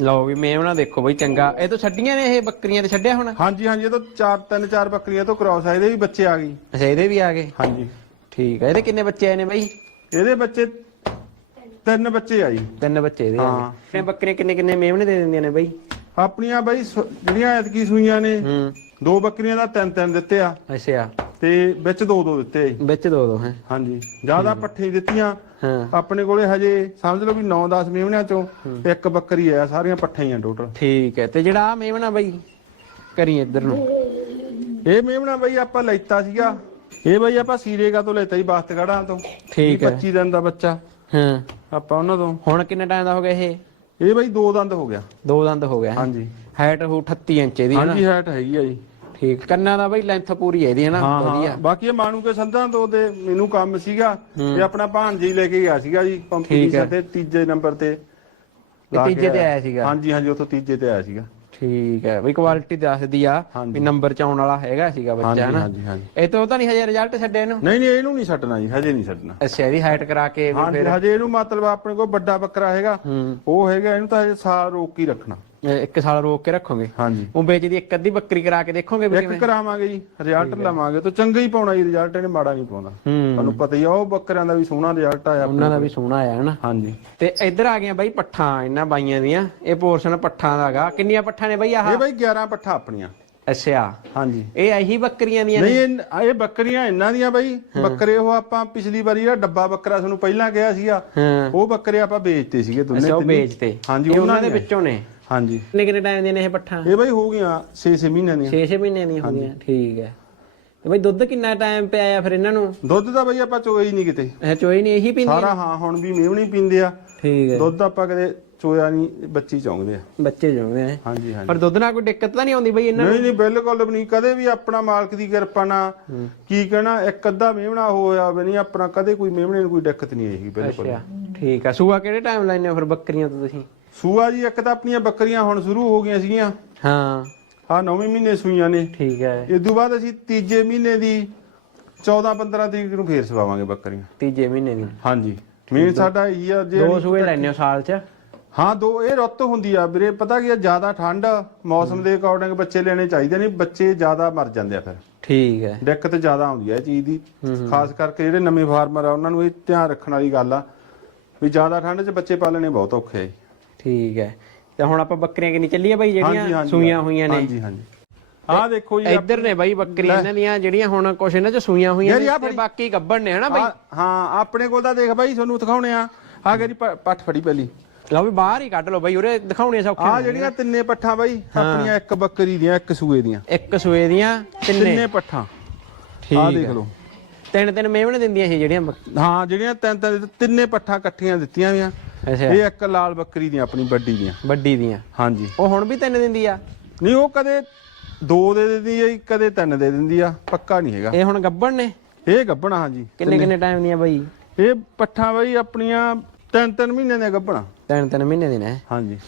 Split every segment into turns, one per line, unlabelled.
ਲਓ ਵੀ ਮੇਵਣਾ ਦੇਖੋ ਬਈ ਚੰਗਾ। ਇਹ ਤਾਂ ਛੱਡੀਆਂ ਨੇ ਇਹ ਬੱਕਰੀਆਂ ਤੇ ਛੱਡਿਆ ਹੁਣ।
ਹਾਂਜੀ ਹਾਂਜੀ ਇਹ ਤਾਂ ਚਾਰ ਤਿੰਨ ਚਾਰ ਬੱਕਰੀਆਂ ਤੋਂ ਕ੍ਰਾਸ ਆ ਇਹਦੇ ਵੀ ਬੱਚੇ ਆ ਗਈ
ਅੱਛਾ ਇਹਦੇ ਵੀ ਆ ਗਏ?
ਹਾਂਜੀ।
ਠੀਕ ਹੈ ਇਹਦੇ ਕਿੰਨੇ ਬੱਚੇ ਆਏ ਨੇ ਬਈ?
ਇਹਦੇ ਬੱਚੇ ਤਿੰਨ ਬੱਚੇ ਆ ਜੀ।
ਤਿੰਨ ਬੱਚੇ ਇਹਦੇ
ਹਾਂ।
ਗਏ। ਇਹ ਬੱਕਰੀਆਂ ਕਿੰਨੇ ਕਿੰਨੇ ਮੇਵਣੇ ਦੇ ਦਿੰਦੀਆਂ ਨੇ ਬਈ?
ਆਪਣੀਆਂ ਬਾਈ ਸ- ਜਿਹੜੀਆਂ ਐਤਕੀ ਸੂਈਆਂ ਨੇ
ਹੂੰ।
ਦੋ ਬੱਕਰੀਆਂ ਦਾ ਤਿੰਨ ਤਿੰਨ ਦਿੱਤੇ ਆ।
ਅੱਛਾ।
ਤੇ ਵਿੱਚ ਦੋ ਦੋ ਦਿੱਤੇ ਆ ਜੀ।
ਵਿੱਚ ਦੋ ਦੋ ਹੈ।
ਹਾਂਜੀ। ਜ਼ਿਆਦਾ ਪੱਠੇ ਦਿੱਤੀਆਂ।
ਹਾਂ।
ਆਪਣੇ ਕੋਲੇ ਹਜੇ ਸਮਝ ਲਓ ਵੀ 9-10 ਮੇਵਣਿਆਂ ਚੋਂ ਇੱਕ ਬੱਕਰੀ ਆ ਸਾਰੀਆਂ ਪੱਠੇ ਹੀ ਆ ਟੋਟਲ
ਠੀਕ ਹੈ। ਤੇ ਜਿਹੜਾ ਆ ਮੇਵਣਾ ਬਈ ਕਰੀ ਇੱਧਰ ਨੂੰ।
ਇਹ ਮੇਵਣਾ ਬਾਈ ਆਪਾਂ ਲੈਤਾ ਸੀਗਾ। ਇਹ ਬਾਈ ਆਪਾਂ ਸੀਰੇਗਾ ਤੋਂ ਲੈਤਾ ਜੀ ਬਾਸਤਗੜਾਂ ਤੋਂ।
ਠੀਕ ਹੈ।
25 ਦਿਨ ਦਾ ਬੱਚਾ।
ਹਾਂ।
ਆਪਾਂ ਉਹਨਾਂ ਤੋਂ।
ਹੁਣ ਕਿੰਨੇ ਟਾਈਮ ਦਾ ਹੋ ਗਿਆ ਇਹ?
ਇਹ ਬਾਈ ਦੋ ਦੰਦ ਹੋ ਗਿਆ।
ਦੋ ਦੰਦ ਹੋ ਗਿਆ
ਹਾਂਜੀ।
ਹਾਈਟ ਹੋ 38 ਇੰਚ ਦੀ
ਹਾਂਜੀ ਹਾਈਟ ਹੈਗੀ ਆ ਜੀ।
ਠੀਕ ਕੰਨਾਂ ਦਾ ਬਈ ਲੈਂਥ ਪੂਰੀ ਹੈ ਇਹਦੀ ਹੈ ਨਾ?
ਹਾਂ
ਵਧੀਆ।
ਹਾਂ ਬਾਕੀ ਇਹ ਮਾਣੂ ਕੇ ਸੰਧਾਂ ਤੋਂ ਤੇ ਮੈਨੂੰ ਕੰਮ ਸੀਗਾ ਤੇ ਆਪਣਾ ਭਾਣਜੀ ਲੈ ਕੇ ਗਿਆ ਸੀਗਾ ਜੀ
ਠੀਕ
ਕੰਪੀਟੀਸ਼ਨ
ਹੈ।
ਤੇ ਤੀਜੇ ਨੰਬਰ ਤੇ
ਇਹ
ਲਾ ਕੇ
ਤੀਜੇ ਤੇ ਆਇਆ। ਸੀਗਾ?
ਹਾਂਜੀ ਹਾਂਜੀ ਉੱਥੋਂ ਤੀਜੇ ਤੇ ਆਇਆ ਸੀਗਾ।
ਠੀਕ ਹੈ ਬਈ ਕੁਆਲਿਟੀ ਦੱਸਦੀ ਆ
ਹਾਂਜੀ।
ਵੀ ਨੰਬਰ ਚ ਆਉਣ ਵਾਲਾ ਹੈਗਾ ਸੀਗਾ ਬੱਚਾ
ਹਾਂਜੀ ਹਾਂਜੀ ਹਾਂਜੀ।
ਇਹ ਤੋਂ ਤਾਂ ਨਹੀਂ ਹਜੇ ਰਿਜ਼ਲਟ ਛੱਡੇ ਇਹਨੂੰ?
ਨਹੀਂ ਨਹੀਂ ਇਹਨੂੰ ਨਹੀਂ ਛੱਡਣਾ ਜੀ ਹਜੇ ਨਹੀਂ ਛੱਡਣਾ।
ਅੱਛਾ ਇਹਦੀ ਹਾਈਟ ਕਰਾ ਕੇ ਵੀ
ਹਾਂਜੀ
ਫਿਰ।
ਹਜੇ ਇਹਨੂੰ ਮਤਲਬ ਆਪਣੇ ਕੋਲ ਵੱਡਾ ਬੱਕਰਾ ਹੈਗਾ
ਹੂੰ।
ਉਹ ਹੈਗਾ ਇਹਨੂੰ ਤਾਂ ਹਜੇ ਸਾਲ ਰੋਕ ਕੇ ਹੀ ਰੱਖਣਾ।
ਇੱਕ ਸਾਲ ਰੋਕ ਕੇ ਰੱਖੋਗੇ?
ਹਾਂਜੀ।
ਉਹ ਵੇਚ ਦੀ ਇੱਕ ਅੱਧੀ ਬੱਕਰੀ ਕਰਾ ਕੇ ਦੇਖੋਗੇ ਵੀ
ਇੱਕ
ਕਿਵੇਂ?
ਕਰਾਵਾਂਗੇ ਜੀ ਰਿਜ਼ਲਟ ਲਵਾਂਗੇ। ਤਾਂ ਚੰਗਾ ਹੀ ਪਾਉਣਾ ਜੀ ਰਿਜ਼ਲਟ ਇਹਨੇ ਮਾੜਾ ਨਹੀਂ ਪਾਉਂਦਾ ਤੁਹਾਨੂੰ ਪਤਾ ਹੀ ਆ ਉਹ ਬੱਕਰਿਆਂ ਦਾ ਵੀ ਸੋਹਣਾ ਰਿਜ਼ਲਟ ਆਇਆ
ਉਹਨਾਂ ਦਾ ਵੀ ਸੋਹਣਾ ਆਇਆ ਹਨਾ?
ਹਾਂਜੀ।
ਤੇ ਇੱਧਰ ਆ ਗਈਆਂ ਬਾਈ ਪੱਠਾਂ ਇਹਨਾਂ ਬਾਈਆਂ ਦੀਆਂ। ਇਹ ਪੋਰਸ਼ਨ ਪੱਠਾਂ ਦਾਗਾ ਕਿੰਨੀਆਂ ਪੱਠਾਂ ਨੇ ਬਾਈ ਆਹ?
ਇਹ ਬਾਈ 11 ਪੱਠਾ ਆਪਣੀਆਂ।
ਅੱਛਾ।
ਹਾਂਜੀ।
ਇਹ ਇਹੀ ਬੱਕਰੀਆਂ ਦੀਆਂ ਨੇ?
ਨਹੀਂ ਇਹ ਇਹ ਬੱਕਰੀਆਂ ਇਹਨਾਂ ਦੀਆਂ ਬਾਈ। ਬੱਕਰੇ ਉਹ ਆਪਾਂ ਪਿਛਲੀ ਵਾਰੀ ਜਿਹੜਾ ਡੱਬਾ ਬੱਕਰਾ ਤੁਹਾਨੂੰ ਪਹਿਲਾਂ ਕਿਹਾ ਸੀਗਾ।
ਹਾਂ।
ਉਹ ਬੱਕਰੇ ਆਪਾਂ ਵੇਚਤੇ ਸੀਗੇ ਦੋਨੇ
ਅੱਛਾ ਉਹ
ਤਿੰਨੇ।
ਵੇਚਤੇ।
ਹਾਂਜੀ
ਇਹ
ਉਹਨਾਂ
ਦੇ ਵਿੱਚੋਂ ਨੇ?
ਹਾਂਜੀ।
ਕਿੰਨੇ ਕਿੰਨੇ ਟਾਈਮ ਦੀਆਂ ਨੇ ਇਹ ਪੱਠਾਂ?
ਇਹ ਬਾਈ ਹੋ ਗਈਆਂ 6-6 ਮਹੀਨਿਆਂ ਦੀਆਂ।
6-6 ਮਹੀਨੇ ਦੀਆਂ ਹੋ ਗਈਆਂ ਠੀਕ ਹੈ। ਤੇ ਬਾਈ ਦੁੱਧ ਕਿੰਨਾ ਟਾਈਮ ਪਿਆ ਆ ਫਿਰ ਇਹਨਾਂ ਨੂੰ?
ਦੁੱਧ ਦਾ ਬਾਈ ਆਪਾਂ ਚੋਇਆ ਹੀ ਨਹੀਂ ਕਿਤੇ।
ਇਹ ਚੋਈ ਨਹੀਂ ਇਹੀ ਪੀਂਦੇ
ਸਾਰਾ ਹਾਂ ਹੁਣ ਵੀ ਮੇਵਣੀ ਪੀਂਦੇ ਆ।
ਠੀਕ ਹੈ।
ਦੁੱਧ ਆਪਾਂ ਕਦੇ ਚੋਇਆ ਨਹੀਂ ਬੱਚੀ ਚੌਂਗਦੇ ਆ।
ਬੱਚੇ ਜੋਗਦੇ ਆ।
ਹਾਂਜੀ ਹਾਂਜੀ।
ਪਰ ਦੁੱਧ ਨਾਲ ਕੋਈ ਦਿੱਕਤ ਤਾਂ ਨਹੀਂ ਆਉਂਦੀ ਬਈ ਇਹਨਾਂ ਨੂੰ?
ਨਹੀਂ ਨਹੀਂ ਬਿਲਕੁਲ ਨਹੀਂ। ਕਦੇ ਵੀ ਆਪਣਾ ਮਾਲਕ ਦੀ ਕਿਰਪਾ ਨਾਲ ਕੀ ਕਹਿਣਾ ਇੱਕ ਅੱਧਾ ਮੇਵਣਾ ਹੋਇਆ ਵੀ ਨਹੀਂ ਆਪਣਾ ਕਦੇ ਕੋਈ ਮੇਵਣੇ ਨੂੰ ਕੋਈ ਦਿੱਕਤ ਨਹੀਂ ਆਏਗੀ ਬਿਲਕੁਲ।
ਅੱਛਾ ਠੀਕ ਆ। ਸੂਆ ਕਿਹੜੇ ਟਾਈਮ ਹੋ ਫਿਰ ਬੱਕਰੀਆਂ ਤੋਂ ਤੁਸੀਂ?
ਸੂਆ ਜੀ ਇੱਕ ਤਾਂ ਆਪਣੀਆਂ ਬੱਕਰੀਆਂ ਹੁਣ ਸ਼ੁਰੂ ਹੋ ਗਈਆਂ ਸੀਗੀਆਂ।
ਹਾਂ।
ਆ ਨੌਵੇਂ ਮਹੀਨੇ ਸੂਈਆਂ ਨੇ।
ਠੀਕ ਹੈ।
ਇਸ ਤੋਂ ਬਾਅਦ ਅਸੀਂ ਤੀਜੇ ਮਹੀਨੇ ਦੀ 14 15 ਤਰੀਕ ਨੂੰ ਫੇਰ ਸਵਾਵਾਂਗੇ ਬੱਕਰੀਆਂ।
ਤੀਜੇ ਮਹੀਨੇ ਦੀ।
ਹਾਂਜੀ। ਮੇਨ ਸਾਡਾ ਇਹੀ ਆ ਜੇ
ਦੋ ਸੂਏ ਲੈਣੇ ਹੋ ਸਾਲ ਚ?
ਹਾਂ ਦੋ ਇਹ ਰੁੱਤ ਹੁੰਦੀ ਆ ਵੀਰੇ। ਪਤਾ ਕੀ ਆ ਜ਼ਿਆਦਾ ਠੰਡ ਮੌਸਮ ਦੇ ਅਕੋਰਡਿੰਗ ਬੱਚੇ ਲੈਣੇ ਚਾਹੀਦੇ ਨੇ। ਬੱਚੇ ਜ਼ਿਆਦਾ ਮਰ ਜਾਂਦੇ ਆ ਫਿਰ।
ਠੀਕ ਹੈ।
ਦਿੱਕਤ ਜ਼ਿਆਦਾ ਆਉਂਦੀ ਆ ਇਹ ਚੀਜ਼ ਦੀ। ਖਾਸ ਕਰਕੇ ਜਿਹੜੇ ਨਵੇਂ ਫਾਰਮਰ ਆ ਉਹਨਾਂ ਨੂੰ ਇਹ ਧਿਆਨ ਰੱਖਣ ਵਾਲੀ ਗੱਲ ਆ। ਵੀ ਜ਼ਿਆਦਾ ਠੰਡ 'ਚ ਬੱਚੇ ਪਾਲਣੇ ਬਹੁਤ ਔਖੇ ਆ ਜੀ।
ਠੀਕ ਹੈ। ਤੇ ਹੁਣ ਆਪਾਂ ਬੱਕਰੀਆਂ ਕਿੰਨੀ ਚੱਲੀਆਂ ਬਈ ਜਿਹੜੀਆਂ ਸੂਈਆਂ ਹੋਈਆਂ ਨੇ?
ਹਾਂਜੀ ਹਾਂਜੀ। ਆਹ ਦੇਖੋ ਜੀ
ਇੱਧਰ ਨੇ ਬਾਈ ਬੱਕਰੀਆਂ ਇਹਨਾਂ ਦੀਆਂ ਜਿਹੜੀਆਂ ਹੁਣ ਕੁਛ ਇਹਨਾਂ ਚ ਸੂਈਆਂ ਹੋਈਆਂ ਨੇ ਤੇ। ਬਾਕੀ ਗੱਬੜ ਨੇ ਹਨਾ ਬਾਈ?
ਹਾਂ ਆਪਣੇ ਕੋਲ ਤਾਂ ਦੇਖ ਬਾਈ ਤੁਹਾਨੂੰ ਦਿਖਾਉਣੇ ਆ। ਆ ਗਰੀ ਪੱਠ ਫੜੀ ਪਹਿਲੀ।
ਲਓ ਵੀ ਬਾਹਰ ਹੀ ਕੱਢ ਲਓ ਬਾਈ ਉਰੇ ਦਿਖਾਉਣੇ ਸੌਖੇ
ਆ। ਜਿਹੜੀਆਂ ਤਿੰਨੇ ਪੱਠਾਂ ਬਾਈ ਆਪਣੀਆਂ ਇੱਕ ਬੱਕਰੀ ਦੀਆਂ ਇੱਕ ਸੂਏ ਦੀਆਂ।
ਇੱਕ ਸੂਏ ਦੀਆਂ ਤਿੰਨੇ।
ਤਿੰਨੇ ਪੱਠਾਂ।
ਠੀਕ
ਆ। ਦੇਖ ਲਓ।
ਤਿੰਨ ਤਿੰਨ ਮੇਵਣੇ ਦਿੰਦੀਆਂ ਸੀ ਜਿਹੜੀਆਂ
ਹਾਂ ਜਿਹੜੀਆਂ ਤਿੰਨ ਤਿੰਨ ਤਿੰਨੇ ਪੱਠਾਂ ਇਕੱਠੀਆਂ ਦਿੱਤੀਆਂ ਵੀਆਂ
ਅੱਛਾ।
ਇਹ ਇੱਕ ਲਾਲ ਬੱਕਰੀ ਦੀਆਂ ਆਪਣੀ ਵੱਡੀ ਦੀਆਂ।
ਵੱਡੀ ਦੀਆਂ।
ਹਾਂਜੀ।
ਉਹ ਹੁਣ ਵੀ ਤਿੰਨ ਦਿੰਦੀ ਆ?
ਨਹੀਂ ਉਹ ਕਦੇ ਦੋ ਦੇ ਦਿੰਦੀ ਆ ਜੀ, ਕਦੇ ਤਿੰਨ ਦੇ ਦਿੰਦੀ ਆ। ਪੱਕਾ ਨਹੀਂ ਹੈਗਾ।
ਇਹ ਹੁਣ ਗੱਬੜ ਨੇ?
ਇਹ ਗੱਭਣਾ ਹਾਂਜੀ।
ਕਿੰਨੇ ਕਿੰਨੇ ਟਾਈਮ ਦੀਆਂ ਬਾਈ?
ਇਹ ਪੱਠਾਂ ਬਾਈ ਆਪਣੀਆਂ ਤਿੰਨ ਤਿੰਨ ਮਹੀਨੇ ਦੀਆਂ ਗੱਭਣਾ
ਤਿੰਨ ਤਿੰਨ ਮਹੀਨੇ ਦੀ ਨੇ?
ਹਾਂਜੀ।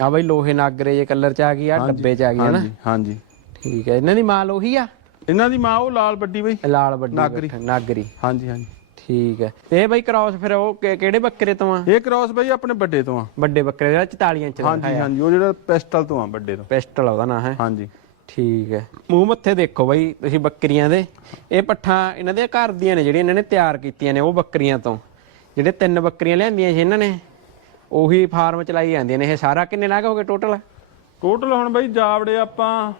ਆ ਬਾਈ ਲੋਹੇ ਨਾਗਰੇ ਜੇ ਕਲਰ ਚ ਆ ਗਈ ਆ ਡੱਬੇ ਚ ਆ ਗਈ ਹੈ ਨਾ?
ਹਾਂਜੀ ਹਾਂਜੀ।
ਠੀਕ ਹੈ ਇਹਨਾਂ ਦੀ ਮਾਂ ਲੋਹੀ ਆ?
ਇਹਨਾਂ ਦੀ ਮਾਂ ਉਹ ਲਾਲ ਵੱਡੀ ਬਈ।
ਇਹ ਲਾਲ ਵੱਡੀ
ਨਾਗਰੀ।
ਬੱਠ- ਨਾਗਰੀ।
ਹਾਂਜੀ ਹਾਂਜੀ।
ਠੀਕ ਹੈ। ਤੇ ਇਹ ਬਾਈ ਕ੍ਰਾਸ ਫਿਰ ਉਹ ਕਿ- ਕਿਹੜੇ ਬੱਕਰੇ ਤੋਂ ਆ?
ਇਹ ਕ੍ਰਾਸ ਬਈ ਆਪਣੇ ਵੱਡੇ ਤੋਂ ਆ।
ਵੱਡੇ ਬੱਕਰੇ ਦਾ 44 ਇੰਚ ਦਾ
ਹਾਂਜੀ ਹਾਂਜੀ ਉਹ ਜਿਹੜਾ ਪਿਸਟਲ ਤੋਂ ਆ ਵੱਡੇ ਤੋਂ।
ਪਿਸਟਲ ਉਹਦਾ ਨਾਂ ਹੈ?
ਹਾਂਜੀ।
ਠੀਕ ਹੈ। ਮੂੰਹ ਮੱਥੇ ਦੇਖੋ ਬਾਈ ਤੁਸੀਂ ਬੱਕਰੀਆਂ ਦੇ। ਇਹ ਪੱਠਾਂ ਇਹਨਾਂ ਦੇ ਘਰ ਦੀਆਂ ਨੇ ਜਿਹੜੀਆਂ ਇਹਨਾਂ ਨੇ ਤਿਆਰ ਕੀਤੀਆਂ ਨੇ ਉਹ ਬੱਕਰੀਆਂ ਤੋਂ। ਜਿਹੜੇ ਤਿੰਨ ਬੱਕਰੀਆਂ ਲਿਆਂਦੀਆਂ ਸੀ ਇਹਨਾਂ ਨੇ ਉਹੀ ਫਾਰਮ ਚਲਾਈ ਜਾਂਦੀਆਂ ਨੇ। ਇਹ ਸਾਰਾ ਕਿੰਨੇ ਲੱਗ ਹੋ ਗਏ ਟੋਟਲ
ਟੋਟਲ ਹੁਣ ਬਈ ਜਾਵੜੇ ਆਪਾਂ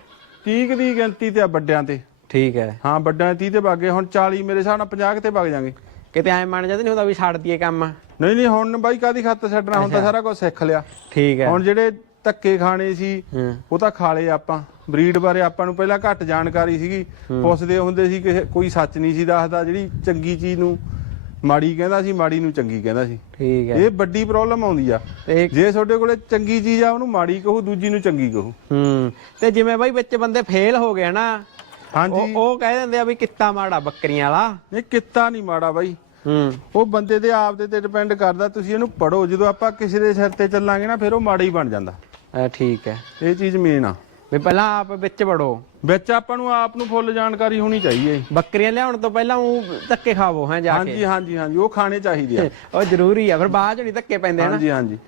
30 ਕੁ ਦੀ ਗਿਣਤੀ ਤੇ ਆ ਵੱਡਿਆਂ ਤੇ।
ਠੀਕ ਹੈ।
ਹਾਂ ਵੱਡਿਆਂ 30 ਤੇ ਵਗੇ ਹੁਣ 40 ਮੇਰੇ ਹਿਸਾਬ ਨਾਲ 50 ਕੁ ਤੇ ਵਗ ਜਾਾਂਗੇ
ਕਿਤੇ ਐ ਮੰਨ ਜਾਂਦੇ ਨਹੀਂ ਹੁੰਦਾ ਵੀ ਛੱਡ ਦਈਏ ਕੰਮ।
ਨਹੀਂ ਨਹੀਂ ਹੁਣ ਬਾਈ ਕਾਦੀ ਖਾਤਰ ਛੱਡਣਾ? ਹੁਣ ਤਾਂ ਸਾਰਾ ਕੁਝ ਸਿੱਖ ਲਿਆ।
ਠੀਕ ਹੈ।
ਹੁਣ ਜਿਹੜੇ ਧੱਕੇ ਖਾਣੇ ਸੀ ਉਹ ਤਾਂ ਖਾ ਲਏ ਆਪਾਂ। ਬਰੀਡ ਬਾਰੇ ਆਪਾਂ ਨੂੰ ਪਹਿਲਾਂ ਘੱਟ ਜਾਣਕਾਰੀ ਸੀਗੀ। ਪੁੱਛਦੇ ਹੁੰਦੇ ਸੀ ਕਿ ਕੋਈ ਸੱਚ ਨਹੀਂ ਸੀ ਦੱਸਦਾ। ਜਿਹੜੀ ਚੰਗੀ ਚੀਜ਼ ਨੂੰ ਮਾੜੀ ਕਹਿੰਦਾ ਸੀ ਮਾੜੀ ਨੂੰ ਚੰਗੀ ਕਹਿੰਦਾ ਸੀ।
ਠੀਕ ਹੈ।
ਇਹ ਵੱਡੀ ਪ੍ਰੋਬਲਮ ਆਉਂਦੀ ਆ।
ਤੇ
ਜੇ ਤੁਹਾਡੇ ਕੋਲੇ ਚੰਗੀ ਚੀਜ਼ ਆ ਉਹਨੂੰ ਮਾੜੀ ਕਹੋ ਦੂਜੀ ਨੂੰ ਚੰਗੀ ਕਹੋ।
ਹੂੰ। ਤੇ ਜਿਵੇਂ ਬਾਈ ਵਿੱਚ ਬੰਦੇ ਫੇਲ ਹੋ ਗਏ ਨਾ
ਹਾਂਜੀ।
ਉਹ ਕਹਿ ਦਿੰਦੇ ਆ ਵੀ ਕਿੱਤਾ ਮਾੜਾ ਬੱਕਰੀਆਂ ਵਾਲਾ।
ਇਹ ਕਿੱਤਾ ਨਹੀਂ ਮਾੜਾ ਬਾਈ।
ਹੂੰ।
ਉਹ ਬੰਦੇ ਦੇ ਆਪ ਦੇ ਤੇ ਡਿਪੈਂਡ ਕਰਦਾ ਤੁਸੀਂ ਇਹਨੂੰ ਪੜੋ ਜਦੋਂ ਆਪਾਂ ਕਿਸੇ ਦੇ ਸਿਰ ਤੇ ਚੱਲਾਂਗੇ ਨਾ ਫਿਰ ਉਹ ਮਾੜਾ ਹੀ ਬਣ ਜਾਂਦਾ।
ਇਹ ਠੀਕ ਹੈ
ਇਹ ਚੀਜ਼ ਮੇਨ ਆ।
ਵੀ ਪਹਿਲਾਂ ਆਪ ਵਿੱਚ ਵੜੋ।
ਵਿੱਚ ਆਪਾਂ ਨੂੰ ਆਪ ਨੂੰ ਫੁੱਲ ਜਾਣਕਾਰੀ ਹੋਣੀ ਚਾਹੀਦੀ ਹੈ
ਬੱਕਰੀਆਂ ਲਿਆਉਣ ਤੋਂ ਪਹਿਲਾਂ ਉਹ ਧੱਕੇ ਖਾਵੋ ਹੈ ਜਾ ਕੇ।
ਹਾਂਜੀ ਹਾਂਜੀ ਹਾਂਜੀ ਉਹ ਖਾਣੇ ਚਾਹੀਦੇ ਆ।
ਉਹ ਜ਼ਰੂਰੀ ਆ ਫਿਰ ਬਾਅਦ ਚ ਨਹੀਂ ਧੱਕੇ ਪੈਂਦੇ ਹਨ
ਹਾਂਜੀ ਹਾਂਜੀ।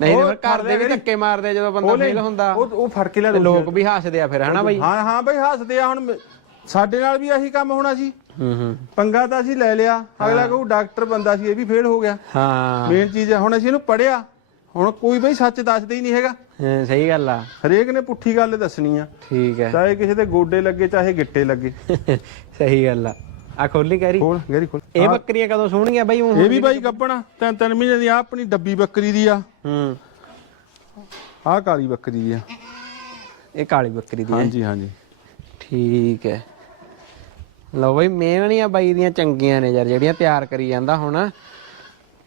ਨਹੀਂ
ਉਹ
ਤਾਂ ਫਿਰ ਘਰ ਦੇ ਵੀ ਧੱਕੇ ਮਾਰਦੇ ਆ ਜਦੋਂ ਬੰਦਾ ਫੇਲ ਹੁੰਦਾ।
ਉਹ ਉਹ ਫੜ ਕੇ ਲਿਆ
ਤੇ ਲੋਕ ਵੀ ਹੱਸਦੇ ਆ ਫਿਰ ਹਨਾ ਬਾਈ?
ਹਾਂ ਹਾਂ ਬਈ ਹੱਸਦੇ ਆ ਹੁਣ ਸਾਡੇ ਨਾਲ ਵੀ ਇਹੀ ਕੰਮ ਹੋਣਾ ਸੀ।
ਹੂੰ ਹੂੰ।
ਪੰਗਾ ਤਾਂ ਅਸੀਂ ਲੈ ਲਿਆ ਅਗਲਾ ਕਹੂ ਡਾਕਟਰ ਬੰਦਾ ਸੀ ਇਹ ਵੀ ਫੇਲ ਹੋ ਗਿਆ।
ਹਾਂ।
ਮੇਨ ਚੀਜ਼ ਹੈ ਹੁਣ ਅਸੀਂ ਇਹਨੂੰ ਪੜਿਆ ਹੁਣ ਕੋਈ ਬਈ ਸੱਚ ਦੱਸਦਾ ਹੀ ਨਹੀਂ ਹੈਗਾ।
ਹਾਂ, ਸਹੀ ਗੱਲ ਆ।
ਹਰੇਕ ਨੇ ਪੁੱਠੀ ਗੱਲ ਦੱਸਣੀ ਆ।
ਠੀਕ ਹੈ।
ਚਾਹੇ ਕਿਸੇ ਦੇ ਗੋਡੇ ਲੱਗੇ ਚਾਹੇ ਗਿੱਟੇ ਲੱਗੇ।
ਸਹੀ ਗੱਲ ਆ। ਆ ਖੋਲੀ ਕੈਰੀ
ਖੋਲ ਗੈਰੀ ਖੋਲ।
ਇਹ ਬੱਕਰੀਆਂ ਕਦੋਂ ਸੋਹਣਗੀਆਂ ਬਾਈ ਊਂ?
ਇਹ ਵੀ ਬਾਈ ਗੱਬਣਾ ਤਿੰਨ ਤਿੰਨ ਮਹੀਨੇ ਦੀ ਆ ਆਪਣੀ ਡੱਬੀ ਬੱਕਰੀ ਦੀ ਆ।
ਹੂੰ।
ਆਹ ਕਾਲੀ ਬੱਕਰੀ ਦੀ ਆ।
ਇਹ ਕਾਲੀ ਬੱਕਰੀ ਦੀ ਹੈ।
ਹਾਂਜੀ ਹਾਂਜੀ।
ਠੀਕ ਹੈ। ਲਓ ਬਾਈ ਮੇਵਣੀਆਂ ਬਾਈ ਦੀਆਂ ਚੰਗੀਆਂ ਨੇ ਯਾਰ ਜਿਹੜੀਆਂ ਤਿਆਰ ਕਰੀ ਜਾਂਦਾ ਹੁਣ।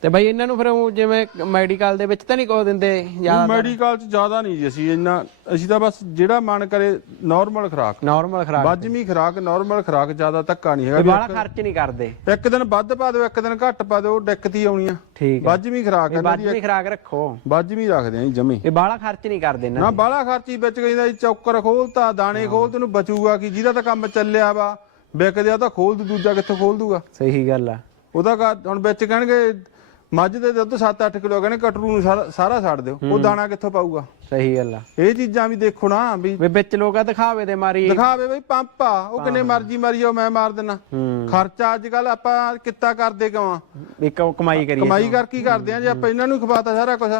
ਤੇ ਬਾਈ ਇਹਨਾਂ ਨੂੰ ਫਿਰ ਊਂ ਜਿਵੇਂ ਮੈਡੀਕਲ ਦੇ ਵਿੱਚ ਤਾਂ ਨਹੀਂ ਕੋ ਦਿੰਦੇ ਜਾਂ
ਮੈਡੀਕਲ ਚ ਜ਼ਿਆਦਾ ਨਹੀਂ ਜੀ ਅਸੀਂ ਇੰਨਾ ਅਸੀਂ ਤਾਂ ਬਸ ਜਿਹੜਾ ਮਨ ਕਰੇ ਨਾਰਮਲ ਖੁਰਾਕ।
ਨਾਰਮਲ ਖਰਾਕ
ਬਾਜਮੀ ਖੁਰਾਕ ਨਾਰਮਲ ਖੁਰਾਕ ਜ਼ਿਆਦਾ ਧੱਕਾ ਨਹੀਂ ਹੈਗਾ
ਬਾਹਲਾ ਖਰਚ ਨਹੀਂ ਕਰਦੇ।
ਇੱਕ ਦਿਨ ਵੱਧ ਪਾ ਦਿਓ ਇੱਕ ਦਿਨ ਘੱਟ ਪਾ ਦਿਓ ਦਿੱਕਤ ਹੀ ਆਉਣੀ ਆ।
ਠੀਕ ਹੈ
ਬਾਜਮੀ ਖੁਰਾਕ ਦੀ
ਬਾਜਵੀ ਖਰਾਕ ਰੱਖੋ।
ਬਾਜਮੀ ਰੱਖਦੇ ਆਂ ਜਮੀ।
ਇਹ ਬਾਹਲਾ ਖਰਚ ਨਹੀਂ ਕਰਦੇ
ਨਾ
ਇਹਨਾਂ
ਬਾਹਲਾ ਖਰਚੀ ਵਿੱਚ ਕਹਿੰਦਾ ਜੀ ਚੌਕਰ ਖੋਲਤਾ ਦਾਣੇ ਖੋਲ ਤੈਨੂੰ ਬਚੂਗਾ ਕਿ? ਜਿਹਦਾ ਤਾਂ ਕੰਮ ਚੱਲਿਆ ਵਾ ਵਿਕਦੇ ਆ ਤਾਂ ਖੋਲ ਦੂ ਦੂਜਾ ਕਿੱਥੋਂ ਖੋਲ ਦੂਗਾ?
ਸਹੀ ਗੱਲ ਆ।
ਉਹਦਾ ਹੁਣ ਵਿੱਚ ਕਹਿਣਗੇ ਮੱਝ ਦੇ ਦੁੱਧ 7-8 ਕਿਲੋ ਕਹਿੰਦੇ ਕਟਰੂ ਨੂੰ ਸਾਰਾ- ਸਾਰਾ ਛੱਡ ਦਿਓ। ਉਹ ਦਾਣਾ ਕਿੱਥੋਂ ਪਾਊਗਾ?
ਸਹੀ ਗੱਲ ਆ।
ਇਹ ਚੀਜ਼ਾਂ ਵੀ ਦੇਖੋ ਨਾ ਵੀ
ਵੀ ਵਿੱਚ ਲੋਕਾਂ ਦਿਖਾਵੇ ਦੇ ਮਾਰੀ।
ਦਿਖਾਵੇ ਬਈ ਪੰਪ ਆ ਉਹ ਕਿੰਨੇ ਮਰਜ਼ੀ ਮਾਰੀ ਜਾਓ ਮੈਂ ਮਾਰ ਦਿੰਨਾ।
ਹੂੰ।
ਖਰਚਾ ਅੱਜ ਕੱਲ ਆਪਾਂ ਕਿੱਤਾ ਕਰਦੇ ਕਿਉਂ ਆ?
ਇੱਕ ਉਹ ਕਮਾਈ ਕਰੀਏ
ਕਮਾਈ ਕਰ ਕੀ ਕਰਦੇ ਆ ਜੇ ਆਪਾਂ ਇਹਨਾਂ ਨੂੰ ਖਵਾਤਾ ਸਾਰਾ ਕੁਝ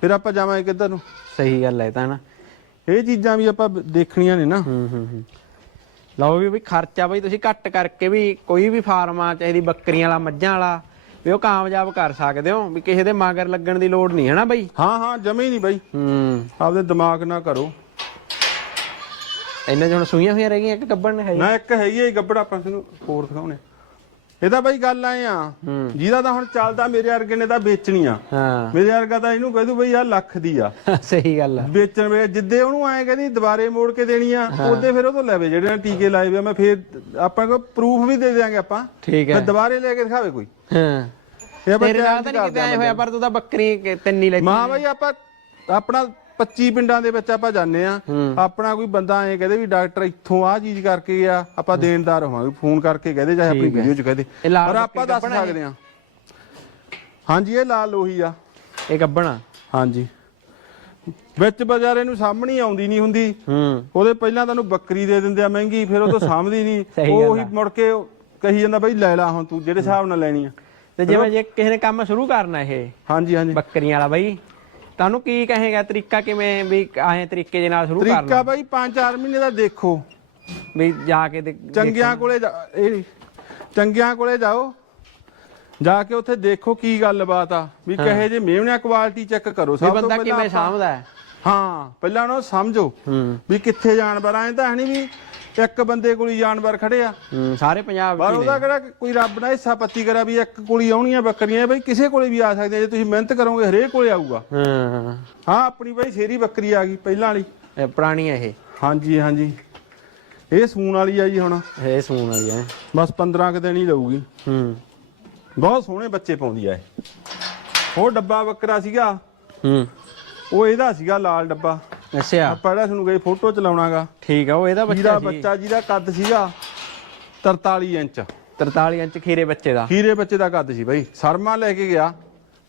ਫਿਰ ਆਪਾਂ ਜਾਵਾਂਗੇ ਕਿੱਧਰ ਨੂੰ?
ਸਹੀ ਗੱਲ ਹੈ ਤਾਂ ਨਾ।
ਇਹ ਚੀਜ਼ਾਂ ਵੀ ਆਪਾਂ ਦੇਖਣੀਆਂ ਨੇ ਨਾ।
ਹੂੰ ਹੂੰ ਹੂੰ। ਲਓ ਵੀ ਵੀ ਖਰਚਾ ਬਈ ਤੁਸੀਂ ਘੱਟ ਕਰਕੇ ਵੀ ਕੋਈ ਵੀ ਫਾਰਮ ਆ ਚਾਹੇ ਦੀ ਬੱਕਰੀਆਂ ਵਾਲਾ ਮੱਝਾਂ ਵਾਲਾ ਵੀ ਉਹ ਕਾਮਯਾਬ ਕਰ ਸਕਦੇ ਹੋ ਵੀ ਕਿਸੇ ਦੇ ਮਗਰ ਲੱਗਣ ਦੀ ਲੋੜ ਨਹੀਂ ਹੈ ਨਾ ਬਈ?
ਹਾਂ ਹਾਂ ਜਮੇ ਨਹੀਂ ਬਈ।
ਹੂੰ।
ਆਪਦੇ ਦਿਮਾਗ ਨਾ ਕਰੋ।
ਇਹਨਾਂ 'ਚ ਹੁਣ ਸੂਈਆਂ ਹੋਈਆਂ ਰਹਿ ਗਈਆਂ ਕਿ ਗੱਬਣ ਨੇ ਹੈ
ਨਾ ਇੱਕ ਹੈਗੀ ਹੈ ਗੱਬੜ ਆਪਾਂ ਤੁਹਾਨੂੰ ਹੋਰ ਦਿਖਾਉਣੇ ਇਹਦਾ ਬਈ ਗੱਲ ਆਏ ਆ। ਜਿਹਦਾ ਤਾਂ ਹੁਣ ਚੱਲਦਾ ਮੇਰੇ ਵਰਗੇ ਨੇ ਤਾਂ ਵੇਚਣੀ ਆ।
ਹਾਂ।
ਮੇਰੇ ਵਰਗਾ ਤਾਂ ਇਹਨੂੰ ਕਹਿ ਦੂ ਬਈ ਆ ਲੱਖ ਦੀ ਆ।
ਸਹੀ ਗੱਲ ਆ।
ਵੇਚਣ ਵੇ ਜਿੱਦੇ ਉਹਨੂੰ ਐ ਕਹਿੰਦੀ ਦੁਬਾਰੇ ਮੋੜ ਕੇ ਦੇਣੀ ਆ ਉਹਦੇ ਫਿਰ ਉਹ ਤੋਂ ਲੈਵੇ ਜਿਹੜੇ ਨੇ ਟੀਕੇ ਲਾਏ ਵੇ ਮੈਂ ਫਿਰ ਆਪਾਂ ਕੋ ਪ੍ਰੂਫ ਵੀ ਦੇ ਦਿਆਂਗੇ ਆਪਾਂ।
ਠੀਕ
ਫਿਰ
ਹੈ
ਦੁਬਾਰੇ ਲੈ ਕੇ ਦਿਖਾਵੇ ਕੋਈ।
ਹਾਂ।
ਇਹ challenge
ਤਾਂ ਨਹੀਂ ਕਿਤੇ ਆਏ ਹੋਇਆ ਪਰ ਤੂੰ ਤਾਂ ਬੱਕਰੀ ਤਿੰਨ ਹੀ ਲੈ
ਮਾਂ ਬਈ ਆਪਾਂ ਆਪਣਾ 25 ਪਿੰਡਾਂ ਦੇ ਵਿੱਚ ਆਪਾਂ ਜਾਂਦੇ ਆ। ਆਪਣਾ ਕੋਈ ਬੰਦਾ ਐ ਕਹਦੇ ਵੀ ਡਾਕਟਰ ਇੱਥੋਂ ਆ ਚੀਜ਼ ਕਰਕੇ ਗਿਆ ਆਪਾਂ ਦੇਣਦਾਰ ਹੋਵਾਂਗੇ ਫੋਨ ਕਰਕੇ ਕਹਦੇ ਚਾਹੇ ਆਪਣੀ ਵੀਡੀਓ 'ਚ ਕਹਦੇ। ਪਰ ਆਪਾਂ ਦੱਸ ਸਕਦੇ ਆ ਹਾਂਜੀ ਇਹ ਲਾਲ ਲੋਹੀ ਆ।
ਇਹ ਗੱਬਣਾ
ਹਾਂਜੀ। ਵਿੱਚ ਬਾਜ਼ਾਰੇ ਨੂੰ ਸਾਹਮਣੀ ਆਉਂਦੀ ਨਹੀਂ ਹੁੰਦੀ।
ਹੂੰ।
ਉਹਦੇ ਪਹਿਲਾਂ ਤੁਹਾਨੂੰ ਬੱਕਰੀ ਦੇ ਦਿੰਦੇ ਆ ਮਹਿੰਗੀ ਫਿਰ ਉਹ ਤੋਂ ਸਾਂਭਦੀ ਨਹੀਂ। ਉਹ ਮੁੜ ਕੇ ਕਹੀ ਜਾਂਦਾ ਬਈ ਲੈ ਲਾ ਹੁਣ ਤੂੰ ਜਿਹੜੇ ਹਿਸਾਬ ਨਾਲ ਲੈਣੀ ਆ।
ਤੇ ਜਿਵੇਂ ਜੇ ਕਿਸੇ ਨੇ ਕੰਮ ਸ਼ੁਰੂ ਕਰਨਾ ਇਹ
ਹਾਂਜੀ ਹਾਂਜੀ।
ਬੱਕਰੀਆਂ ਵਾਲਾ ਬਾਈ। ਤੁਹਾਨੂੰ ਕੀ ਕਹੇਗਾ ਤਰੀਕਾ ਕਿਵੇਂ ਵੀ ਆਏ ਤਰੀਕੇ ਦੇ ਨਾਲ ਸ਼ੁਰੂ ਕਰਨਾ?
ਤਰੀਕਾ ਬਈ 5-4 ਮਹੀਨੇ ਦਾ ਦੇਖੋ।
ਵੀ ਜਾ ਕੇ
ਚੰਗਿਆਂ ਕੋਲੇ ਇਹ ਚੰਗਿਆਂ ਕੋਲੇ ਜਾਓ। ਜਾ ਕੇ ਉੱਥੇ ਦੇਖੋ ਕੀ ਗੱਲਬਾਤ ਆ। ਵੀ ਕਹੇ ਜੇ ਮੇਵਣਿਆ ਕੁਆਲਿਟੀ ਚੈੱਕ ਕਰੋ। ਸਭ ਤੋਂ
ਬੰਦਾ
ਪਹਿਲਾਂ
ਕਿਵੇਂ ਸਾਂਭਦਾ ਹੈ?
ਹਾਂ ਪਹਿਲਾਂ ਉਹਨੂੰ ਸਮਝੋ ਵੀ ਕਿੱਥੇ ਜਾਨਵਰ ਆਏ ਤਾਂ ਹੈ ਨਹੀਂ ਵੀ ਇੱਕ ਬੰਦੇ ਕੋਲ ਹੀ ਜਾਨਵਰ ਖੜੇ ਆ।
ਹੂੰ ਸਾਰੇ ਪੰਜਾਬ
ਪਰ
ਵਿੱਚ
ਉਹਦਾ ਕਿਹੜਾ ਕੋਈ ਰੱਬ ਨੇ ਹਿੱਸਾ ਪੱਤੀ ਕਰਾ ਵੀ ਇੱਕ ਕੋਲੀ ਆਉਣੀਆਂ ਬੱਕਰੀਆਂ ਬਈ ਕਿਸੇ ਕੋਲੇ ਵੀ ਆ ਸਕਦੇ ਆ। ਜੇ ਤੁਸੀਂ ਮਿਹਨਤ ਕਰੋਗੇ ਹਰੇਕ ਕੋਲੇ ਆਊਗਾ।
ਹਾਂ।
ਹਾਂ ਆਪਣੀ ਬਈ ਸ਼ੇਰੀ ਬੱਕਰੀ ਆ ਗਈ ਪਹਿਲਾਂ ਵਾਲੀ।
ਇਹ ਪੁਰਾਣੀ ਹੈ ਇਹ।
ਹਾਂਜੀ ਹਾਂਜੀ। ਇਹ ਸੂਣ ਵਾਲੀ ਆ ਜੀ ਹੁਣ।
ਇਹ ਸੂਣ ਵਾਲੀ ਹੈ
ਬਸ 15 ਕੁ ਦਿਨ ਹੀ ਲਊਗੀ।
ਹੂੰ।
ਬਹੁਤ ਸੋਹਣੇ ਬੱਚੇ ਪਾਉਂਦੀ ਆ ਇਹ। ਉਹ ਡੱਬਾ ਬੱਕਰਾ ਸੀਗਾ।
ਹੂੰ।
ਉਹ ਇਹਦਾ ਸੀਗਾ ਲਾਲ ਡੱਬਾ।
ਅੱਛਾ।
ਆਪਾਂ ਜਿਹੜਾ ਤੁਹਾਨੂੰ ਗਈ ਫੋਟੋ ਚ ਲਾਉਣਾਗਾ
ਠੀਕ ਆ ਉਹ ਇਹਦਾ
ਜਿਹਦਾ
ਬੱਚਾ ਸੀ।
ਬੱਚਾ ਜਿਹਦਾ ਕੱਦ ਸੀਗਾ 43 ਇੰਚ।
43 ਇੰਚ ਖੀਰੇ ਬੱਚੇ ਦਾ।
ਖੀਰੇ ਬੱਚੇ ਦਾ ਕੱਦ ਸੀ ਬਾਈ। ਸਰਮਾ ਲੈ ਕੇ ਗਿਆ।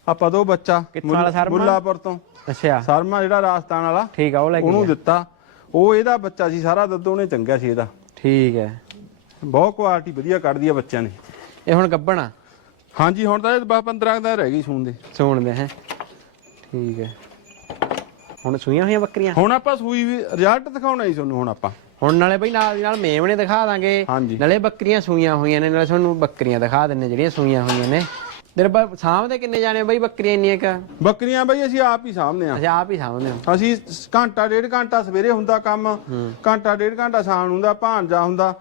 ਆਪਾਂ ਦੋ ਬੱਚਾ
ਕਿੱਥੋਂ ਵਾਲਾ ਸਰਮਾ?
ਮੁੱਲਾਪੁਰ ਤੋਂ।
ਅੱਛਾ।
ਸਰਮਾ ਜਿਹੜਾ ਰਾਜਸਥਾਨ ਵਾਲਾ
ਠੀਕ ਆ ਉਹ ਲੈ ਕੇ
ਉਹਨੂੰ
ਗਿਆ।
ਦਿੱਤਾ। ਉਹ ਇਹਦਾ ਬੱਚਾ ਸੀ ਸਾਰਾ ਦੁੱਧ ਉਹਨੇ ਚੰਗਿਆ ਸੀ ਇਹਦਾ।
ਠੀਕ ਹੈ
ਬਹੁਤ ਕੁਆਲਿਟੀ ਵਧੀਆ ਕੱਢਦੀ ਆ ਬੱਚਿਆਂ ਨੇ।
ਇਹ ਹੁਣ ਗੱਬਣਾ
ਹਾਂਜੀ ਹੁਣ ਤਾਂ ਇਹ 15 ਦਾ ਰਹਿ ਗਈ ਸੂਣ ਦੇ।
ਸੂਣ ਦੇ ਹੈ। ਠੀਕ ਹੈ ਹੁਣ ਸੂਈਆਂ ਹੋਈਆਂ ਬੱਕਰੀਆਂ?
ਹੁਣ ਆਪਾਂ ਸੂਈ ਵੀ ਰਿਜ਼ਲਟ ਦਿਖਾਉਣਾ ਹੀ ਤੁਹਾਨੂੰ ਹੁਣ ਆਪਾਂ।
ਹੁਣ ਨਾਲੇ ਬਈ ਨਾਲ ਦੀ ਨਾਲ ਮੇਵਣੇ ਦਿਖਾ ਦਾਂਗੇ।
ਹਾਂਜੀ।
ਨਾਲੇ ਬੱਕਰੀਆਂ ਸੂਈਆਂ ਹੋਈਆਂ ਨੇ ਨਾਲੇ ਤੁਹਾਨੂੰ ਬੱਕਰੀਆਂ ਦਿਖਾ ਦਿੰਨੇ ਜਿਹੜੀਆਂ ਸੂਈਆਂ ਹੋਈਆਂ ਨੇ। ਤੇਰੇ ਬਾ ਸਾਹਮਣੇ ਕਿੰਨੇ ਜਾਣੇ ਬਈ ਬੱਕਰੀਆਂ ਇੰਨੀਆਂ ਕ?
ਬੱਕਰੀਆਂ ਬਈ ਅਸੀਂ ਆਪ ਹੀ ਸਾਹਮਣੇ ਆ
ਅੱਛਾ ਆਪ ਹੀ ਸਾਹਮਣੇ ਹੋ।
ਅਸੀਂ ਸ- ਘੰਟਾ ਡੇਢ ਘੰਟਾ ਸਵੇਰੇ ਹੁੰਦਾ ਕੰਮ। ਘੰਟਾ ਡੇਢ ਘੰਟਾ ਸ਼ਾਮ ਨੂੰ ਹੁੰਦਾ ਭਾਂਜਾ ਹੁੰਦਾ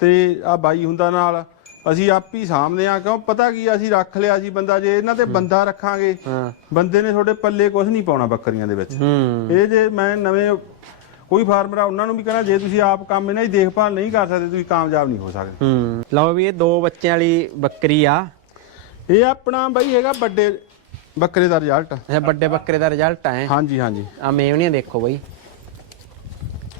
ਤੇ ਆ ਬਾਈ ਹੁੰਦਾ ਨਾਲ। ਅਸੀਂ ਆਪ ਹੀ ਸਾਹਮਣੇ ਆ ਕਿਉਂ? ਪਤਾ ਕੀ ਆ, ਅਸੀਂ ਰੱਖ ਲਿਆ ਸੀ ਬੰਦਾ ਜੇ ਇਹਨਾਂ ਤੇ ਬੰਦਾ ਰੱਖਾਂਗੇ
ਹਾਂ।
ਬੰਦੇ ਨੇ ਤੁਹਾਡੇ ਪੱਲੇ ਕੁਝ ਨਹੀਂ ਪਾਉਣਾ ਬੱਕਰੀਆਂ ਦੇ ਵਿੱਚ।
ਹੂੰ।
ਇਹ ਜੇ ਮੈਂ ਨਵੇਂ ਕੋਈ ਫਾਰਮਰ ਆ ਉਹਨਾਂ ਨੂੰ ਵੀ ਕਹਿਣਾ ਜੇ ਤੁਸੀਂ ਆਪ ਕੰਮ ਇਹਨਾਂ ਦੀ ਦੇਖਭਾਲ ਨਹੀਂ ਕਰ ਸਕਦੇ ਤੁਸੀਂ ਕਾਮਯਾਬ ਨਹੀਂ ਹੋ ਸਕਦੇ।
ਹੂੰ। ਲਓ ਵੀ ਇਹ ਦੋ ਬੱਚਿਆਂ ਵਾਲੀ ਬੱਕਰੀ ਆ।
ਇਹ ਆਪਣਾ ਬਾਈ ਹੈਗਾ ਵੱਡੇ ਬੱਕਰੇ ਦਾ ਰਿਜ਼ਲਟ
ਅੱਛਾ ਵੱਡੇ ਬੱਕਰੇ ਦਾ ਰਿਜ਼ਲਟ ਆ
ਹਾਂਜੀ ਹਾਂਜੀ।
ਆ ਮੇਵਣੀਆਂ ਦੇਖੋ ਬਈ।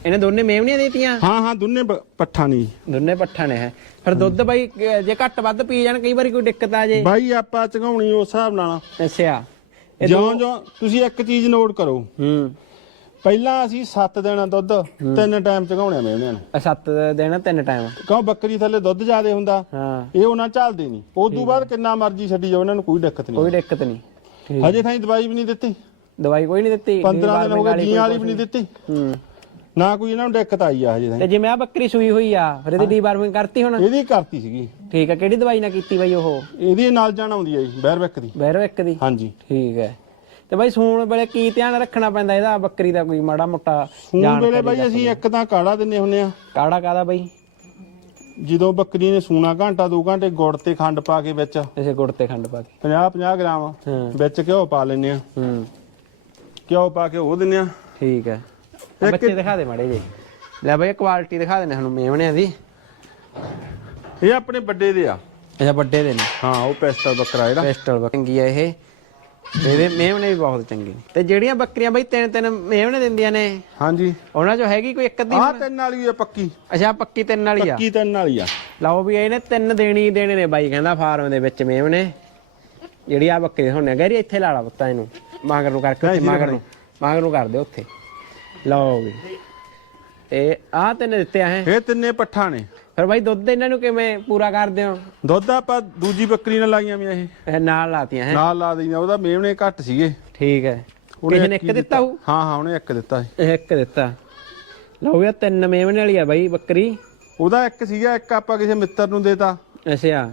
ਇਹਨੇ ਦੋਨੇ ਮੇਵਣੀਆਂ ਦੇਤੀਆਂ?
ਹਾਂ ਹਾਂ ਦੋਨੇ ਪੱਠਾ ਨਹੀਂ
ਦੋਨੇ ਪੱਠਾ ਨੇ ਹੈ। ਫਿਰ ਦੁੱਧ ਬਈ ਕ- ਜੇ ਘੱਟ ਵੱਧ ਪੀ ਜਾਣ ਕਈ ਵਾਰੀ ਕੋਈ ਦਿੱਕਤ ਆ ਜੇ।
ਬਾਈ ਆਪਾਂ ਚਗਾਉਣੀ ਉਸ ਹਿਸਾਬ ਨਾਲ।
ਅੱਛਾ।
ਜਿਉਂ ਜਿਉਂ ਤੁਸੀਂ ਇੱਕ ਚੀਜ਼ ਨੋਟ ਕਰੋ।
ਹੂੰ।
ਪਹਿਲਾਂ ਅਸੀਂ 7 ਦਿਨ ਦੁੱਧ ਤਿੰਨ ਟਾਈਮ ਚਗਾਉਣੇ ਮੇਵਣਿਆਂ ਨੂੰ।
ਇਹ ਸੱਤ ਦੇਣਾ ਤਿੰਨ ਟਾਈਮ।
ਕਿਉਂ ਬੱਕਰੀ ਥੱਲੇ ਦੁੱਧ ਜ਼ਿਆਦੇ ਹੁੰਦਾ?
ਹਾਂ।
ਇਹ ਉਹਨਾਂ ਚੱਲਦੇ ਨਹੀਂ। ਉਸ ਤੋਂ ਬਾਅਦ ਕਿੰਨਾ ਮਰਜ਼ੀ ਛੱਡੀ ਜਾਓ ਉਹਨਾਂ ਨੂੰ ਕੋਈ ਦਿੱਕਤ ਨਹੀਂ।
ਕੋਈ ਦਿੱਕਤ ਨਹੀਂ। ਠੀਕ
ਹਜੇ ਥਾਈ ਦਵਾਈ ਵੀ ਨਹੀਂ ਦਿੱਤੀ।
ਦਵਾਈ ਕੋਈ ਨਹੀਂ ਦਿੱਤੀ।
15 ਦਿਨ ਹੋ ਗਏ ਜੀਆਂ ਵਾਲੀ ਵੀ ਨਹੀਂ। ਦਿੱਤੀ।
ਹੂੰ।
ਨਾ ਕੋਈ ਇਹਨਾਂ ਨੂੰ ਦਿੱਕਤ ਆਈ ਆ ਹਜੇ
ਤੇ ਜਿਵੇਂ ਆ ਬੱਕਰੀ ਸੂਈ ਹੋਈ ਆ ਫਿਰ ਇਹਦੀ ਡੀਵਾਰਮਿੰਗ ਕਰਤੀ ਹੁਣ?
ਇਹਦੀ ਕਰਤੀ ਸੀਗੀ।
ਠੀਕ ਆ ਕਿਹੜੀ ਦਵਾਈ ਨਾਲ ਕੀਤੀ ਬਾਈ ਉਹ?
ਇਹਦੀ ਨਾਲ ਜਾਣ ਆਉਂਦੀ ਆ ਜੀ ਬੈਰਵਿਕ ਦੀ।
ਬੈਰੋ ਇੱਕ ਦੀ?
ਹਾਂਜੀ।
ਠੀਕ ਹੈ ਤੇ ਬਾਈ ਸੂਣ ਵੇਲੇ ਕੀ ਧਿਆਨ ਰੱਖਣਾ ਪੈਂਦਾ ਇਹਦਾ ਬੱਕਰੀ ਦਾ ਕੋਈ ਮਾੜਾ ਮੋਟਾ
ਹੁਣ ਵੇਲੇ ਬਾਈ ਅਸੀਂ ਇੱਕ ਤਾਂ ਕਾੜਾ ਦਿੰਨੇ ਹੁੰਨੇ ਆ।
ਕਾੜਾ ਕਾਦਾ ਬਾਈ?
ਜਦੋਂ ਬੱਕਰੀ ਨੇ ਸੂਣਾ ਘੰਟਾ 2 ਘੰਟੇ ਗੁੜ ਤੇ ਖੰਡ ਪਾ ਕੇ ਵਿੱਚ।
ਇਸੇ ਗੁੜ ਤੇ ਖੰਡ ਪਾ ਕੇ।
50 50 ਗ੍ਰਾਮ ਵਿੱਚ ਘਿਓ ਪਾ ਲੈਨੇ ਆ।
ਹੂੰ।
ਘਿਓ ਪਾ ਕੇ ਉਹ ਦਿੰਨੇ ਆ।
ਠੀਕ ਹੈ ਆਹ ਬੱਚੇ ਦਿਖਾ ਦੇ ਮਾੜੇ ਜੀ ਲੈ ਬਾਈ ਕੁਆਲਿਟੀ ਦਿਖਾ ਦੇ ਸਾਨੂੰ ਮੇਵਣਿਆਂ ਦੀ
ਇਹ ਆਪਣੇ ਵੱਡੇ ਦੇ ਆ
ਅੱਛਾ ਵੱਡੇ ਦੇ ਨੇ
ਹਾਂ ਉਹ ਪੈਸਟਲ ਬੱਕਰਾ ਜਿਹੜਾ
ਪੈਸਟਲ ਬੱਕਰੀ ਆ ਇਹ ਇਹਦੇ ਮੇਵਣੇ ਵੀ ਬਹੁਤ ਚੰਗੇ ਨੇ ਤੇ ਜਿਹੜੀਆਂ ਬੱਕਰੀਆਂ ਬਾਈ ਤਿੰਨ ਤਿੰਨ ਮੇਵਣੇ ਦਿੰਦੀਆਂ ਨੇ
ਹਾਂਜੀ
ਉਹਨਾਂ ਚੋਂ ਹੈਗੀ ਕੋਈ ਇੱਕ ਅੱਧੀ
ਆਹ ਤਿੰਨ ਵਾਲੀ ਆ ਪੱਕੀ
ਅੱਛਾ ਪੱਕੀ ਤਿੰਨ ਵਾਲੀ ਆ
ਪੱਕੀ ਤਿੰਨ ਵਾਲੀ ਆ
ਲਓ ਵੀ ਇਹਨੇ ਤਿੰਨ ਦੇਣੀ ਹੀ ਦੇਣੇ ਨੇ ਬਾਈ ਕਹਿੰਦਾ ਫਾਰਮ ਦੇ ਵਿੱਚ ਮੇਵਣੇ ਜਿਹੜੀ ਆ ਬੱਕਰੀ ਹੁੰਨੇ ਗੈਰੀ ਇੱਥੇ ਲਾ ਲਾ ਪੁੱਤਾਂ ਇਹਨੂੰ ਮਾਗਰ ਨੂੰ ਕਰਕੇ ਉੱਥੇ ਮਾਗਰ ਨੂੰ ਮਾਗਰ ਨੂੰ ਕਰ ਦੇ ਉੱਥੇ ਲਓ ਵੀ। ਤੇ ਆਹ ਤਿੰਨ ਦਿੱਤੇ ਆ ਹੈ।
ਇਹ ਤਿੰਨੇ ਪੱਠਾ ਨੇ।
ਫਿਰ ਬਾਈ ਦੁੱਧ ਇਹਨਾਂ ਨੂੰ ਕਿਵੇਂ ਪੂਰਾ ਕਰਦੇ ਹੋ?
ਦੁੱਧ ਆਪਾਂ ਦੂਜੀ ਬੱਕਰੀ ਨਾਲ ਲਾਈਆਂ ਵੀ ਇਹ।
ਇਹ ਨਾਲ ਲਾਤੀਆਂ ਹੈ।
ਨਾਲ ਲਾ ਦਈਆਂ ਉਹਦਾ ਮੇਵਣੇ ਘੱਟ ਸੀਗੇ।
ਠੀਕ ਹੈ।
ਉਹਨੇ
ਕਿਸੇ ਨੇ
ਇੱਕ ਹੀ
ਦਿੱਤਾ ਉਹ
ਹਾਂ ਹਾਂ ਉਹਨੇ ਇੱਕ ਦਿੱਤਾ ਸੀ।
ਇੱਕ ਦਿੱਤਾ। ਲਓ ਵੀ ਤਿੰਨ ਮੇਵਣੇ ਵਾਲੀ ਆ ਬਾਈ ਬੱਕਰੀ।
ਉਹਦਾ ਇੱਕ ਸੀਗਾ ਇੱਕ ਆਪਾਂ ਕਿਸੇ ਮਿੱਤਰ ਨੂੰ ਦੇਤਾ।
ਅੱਛਾ।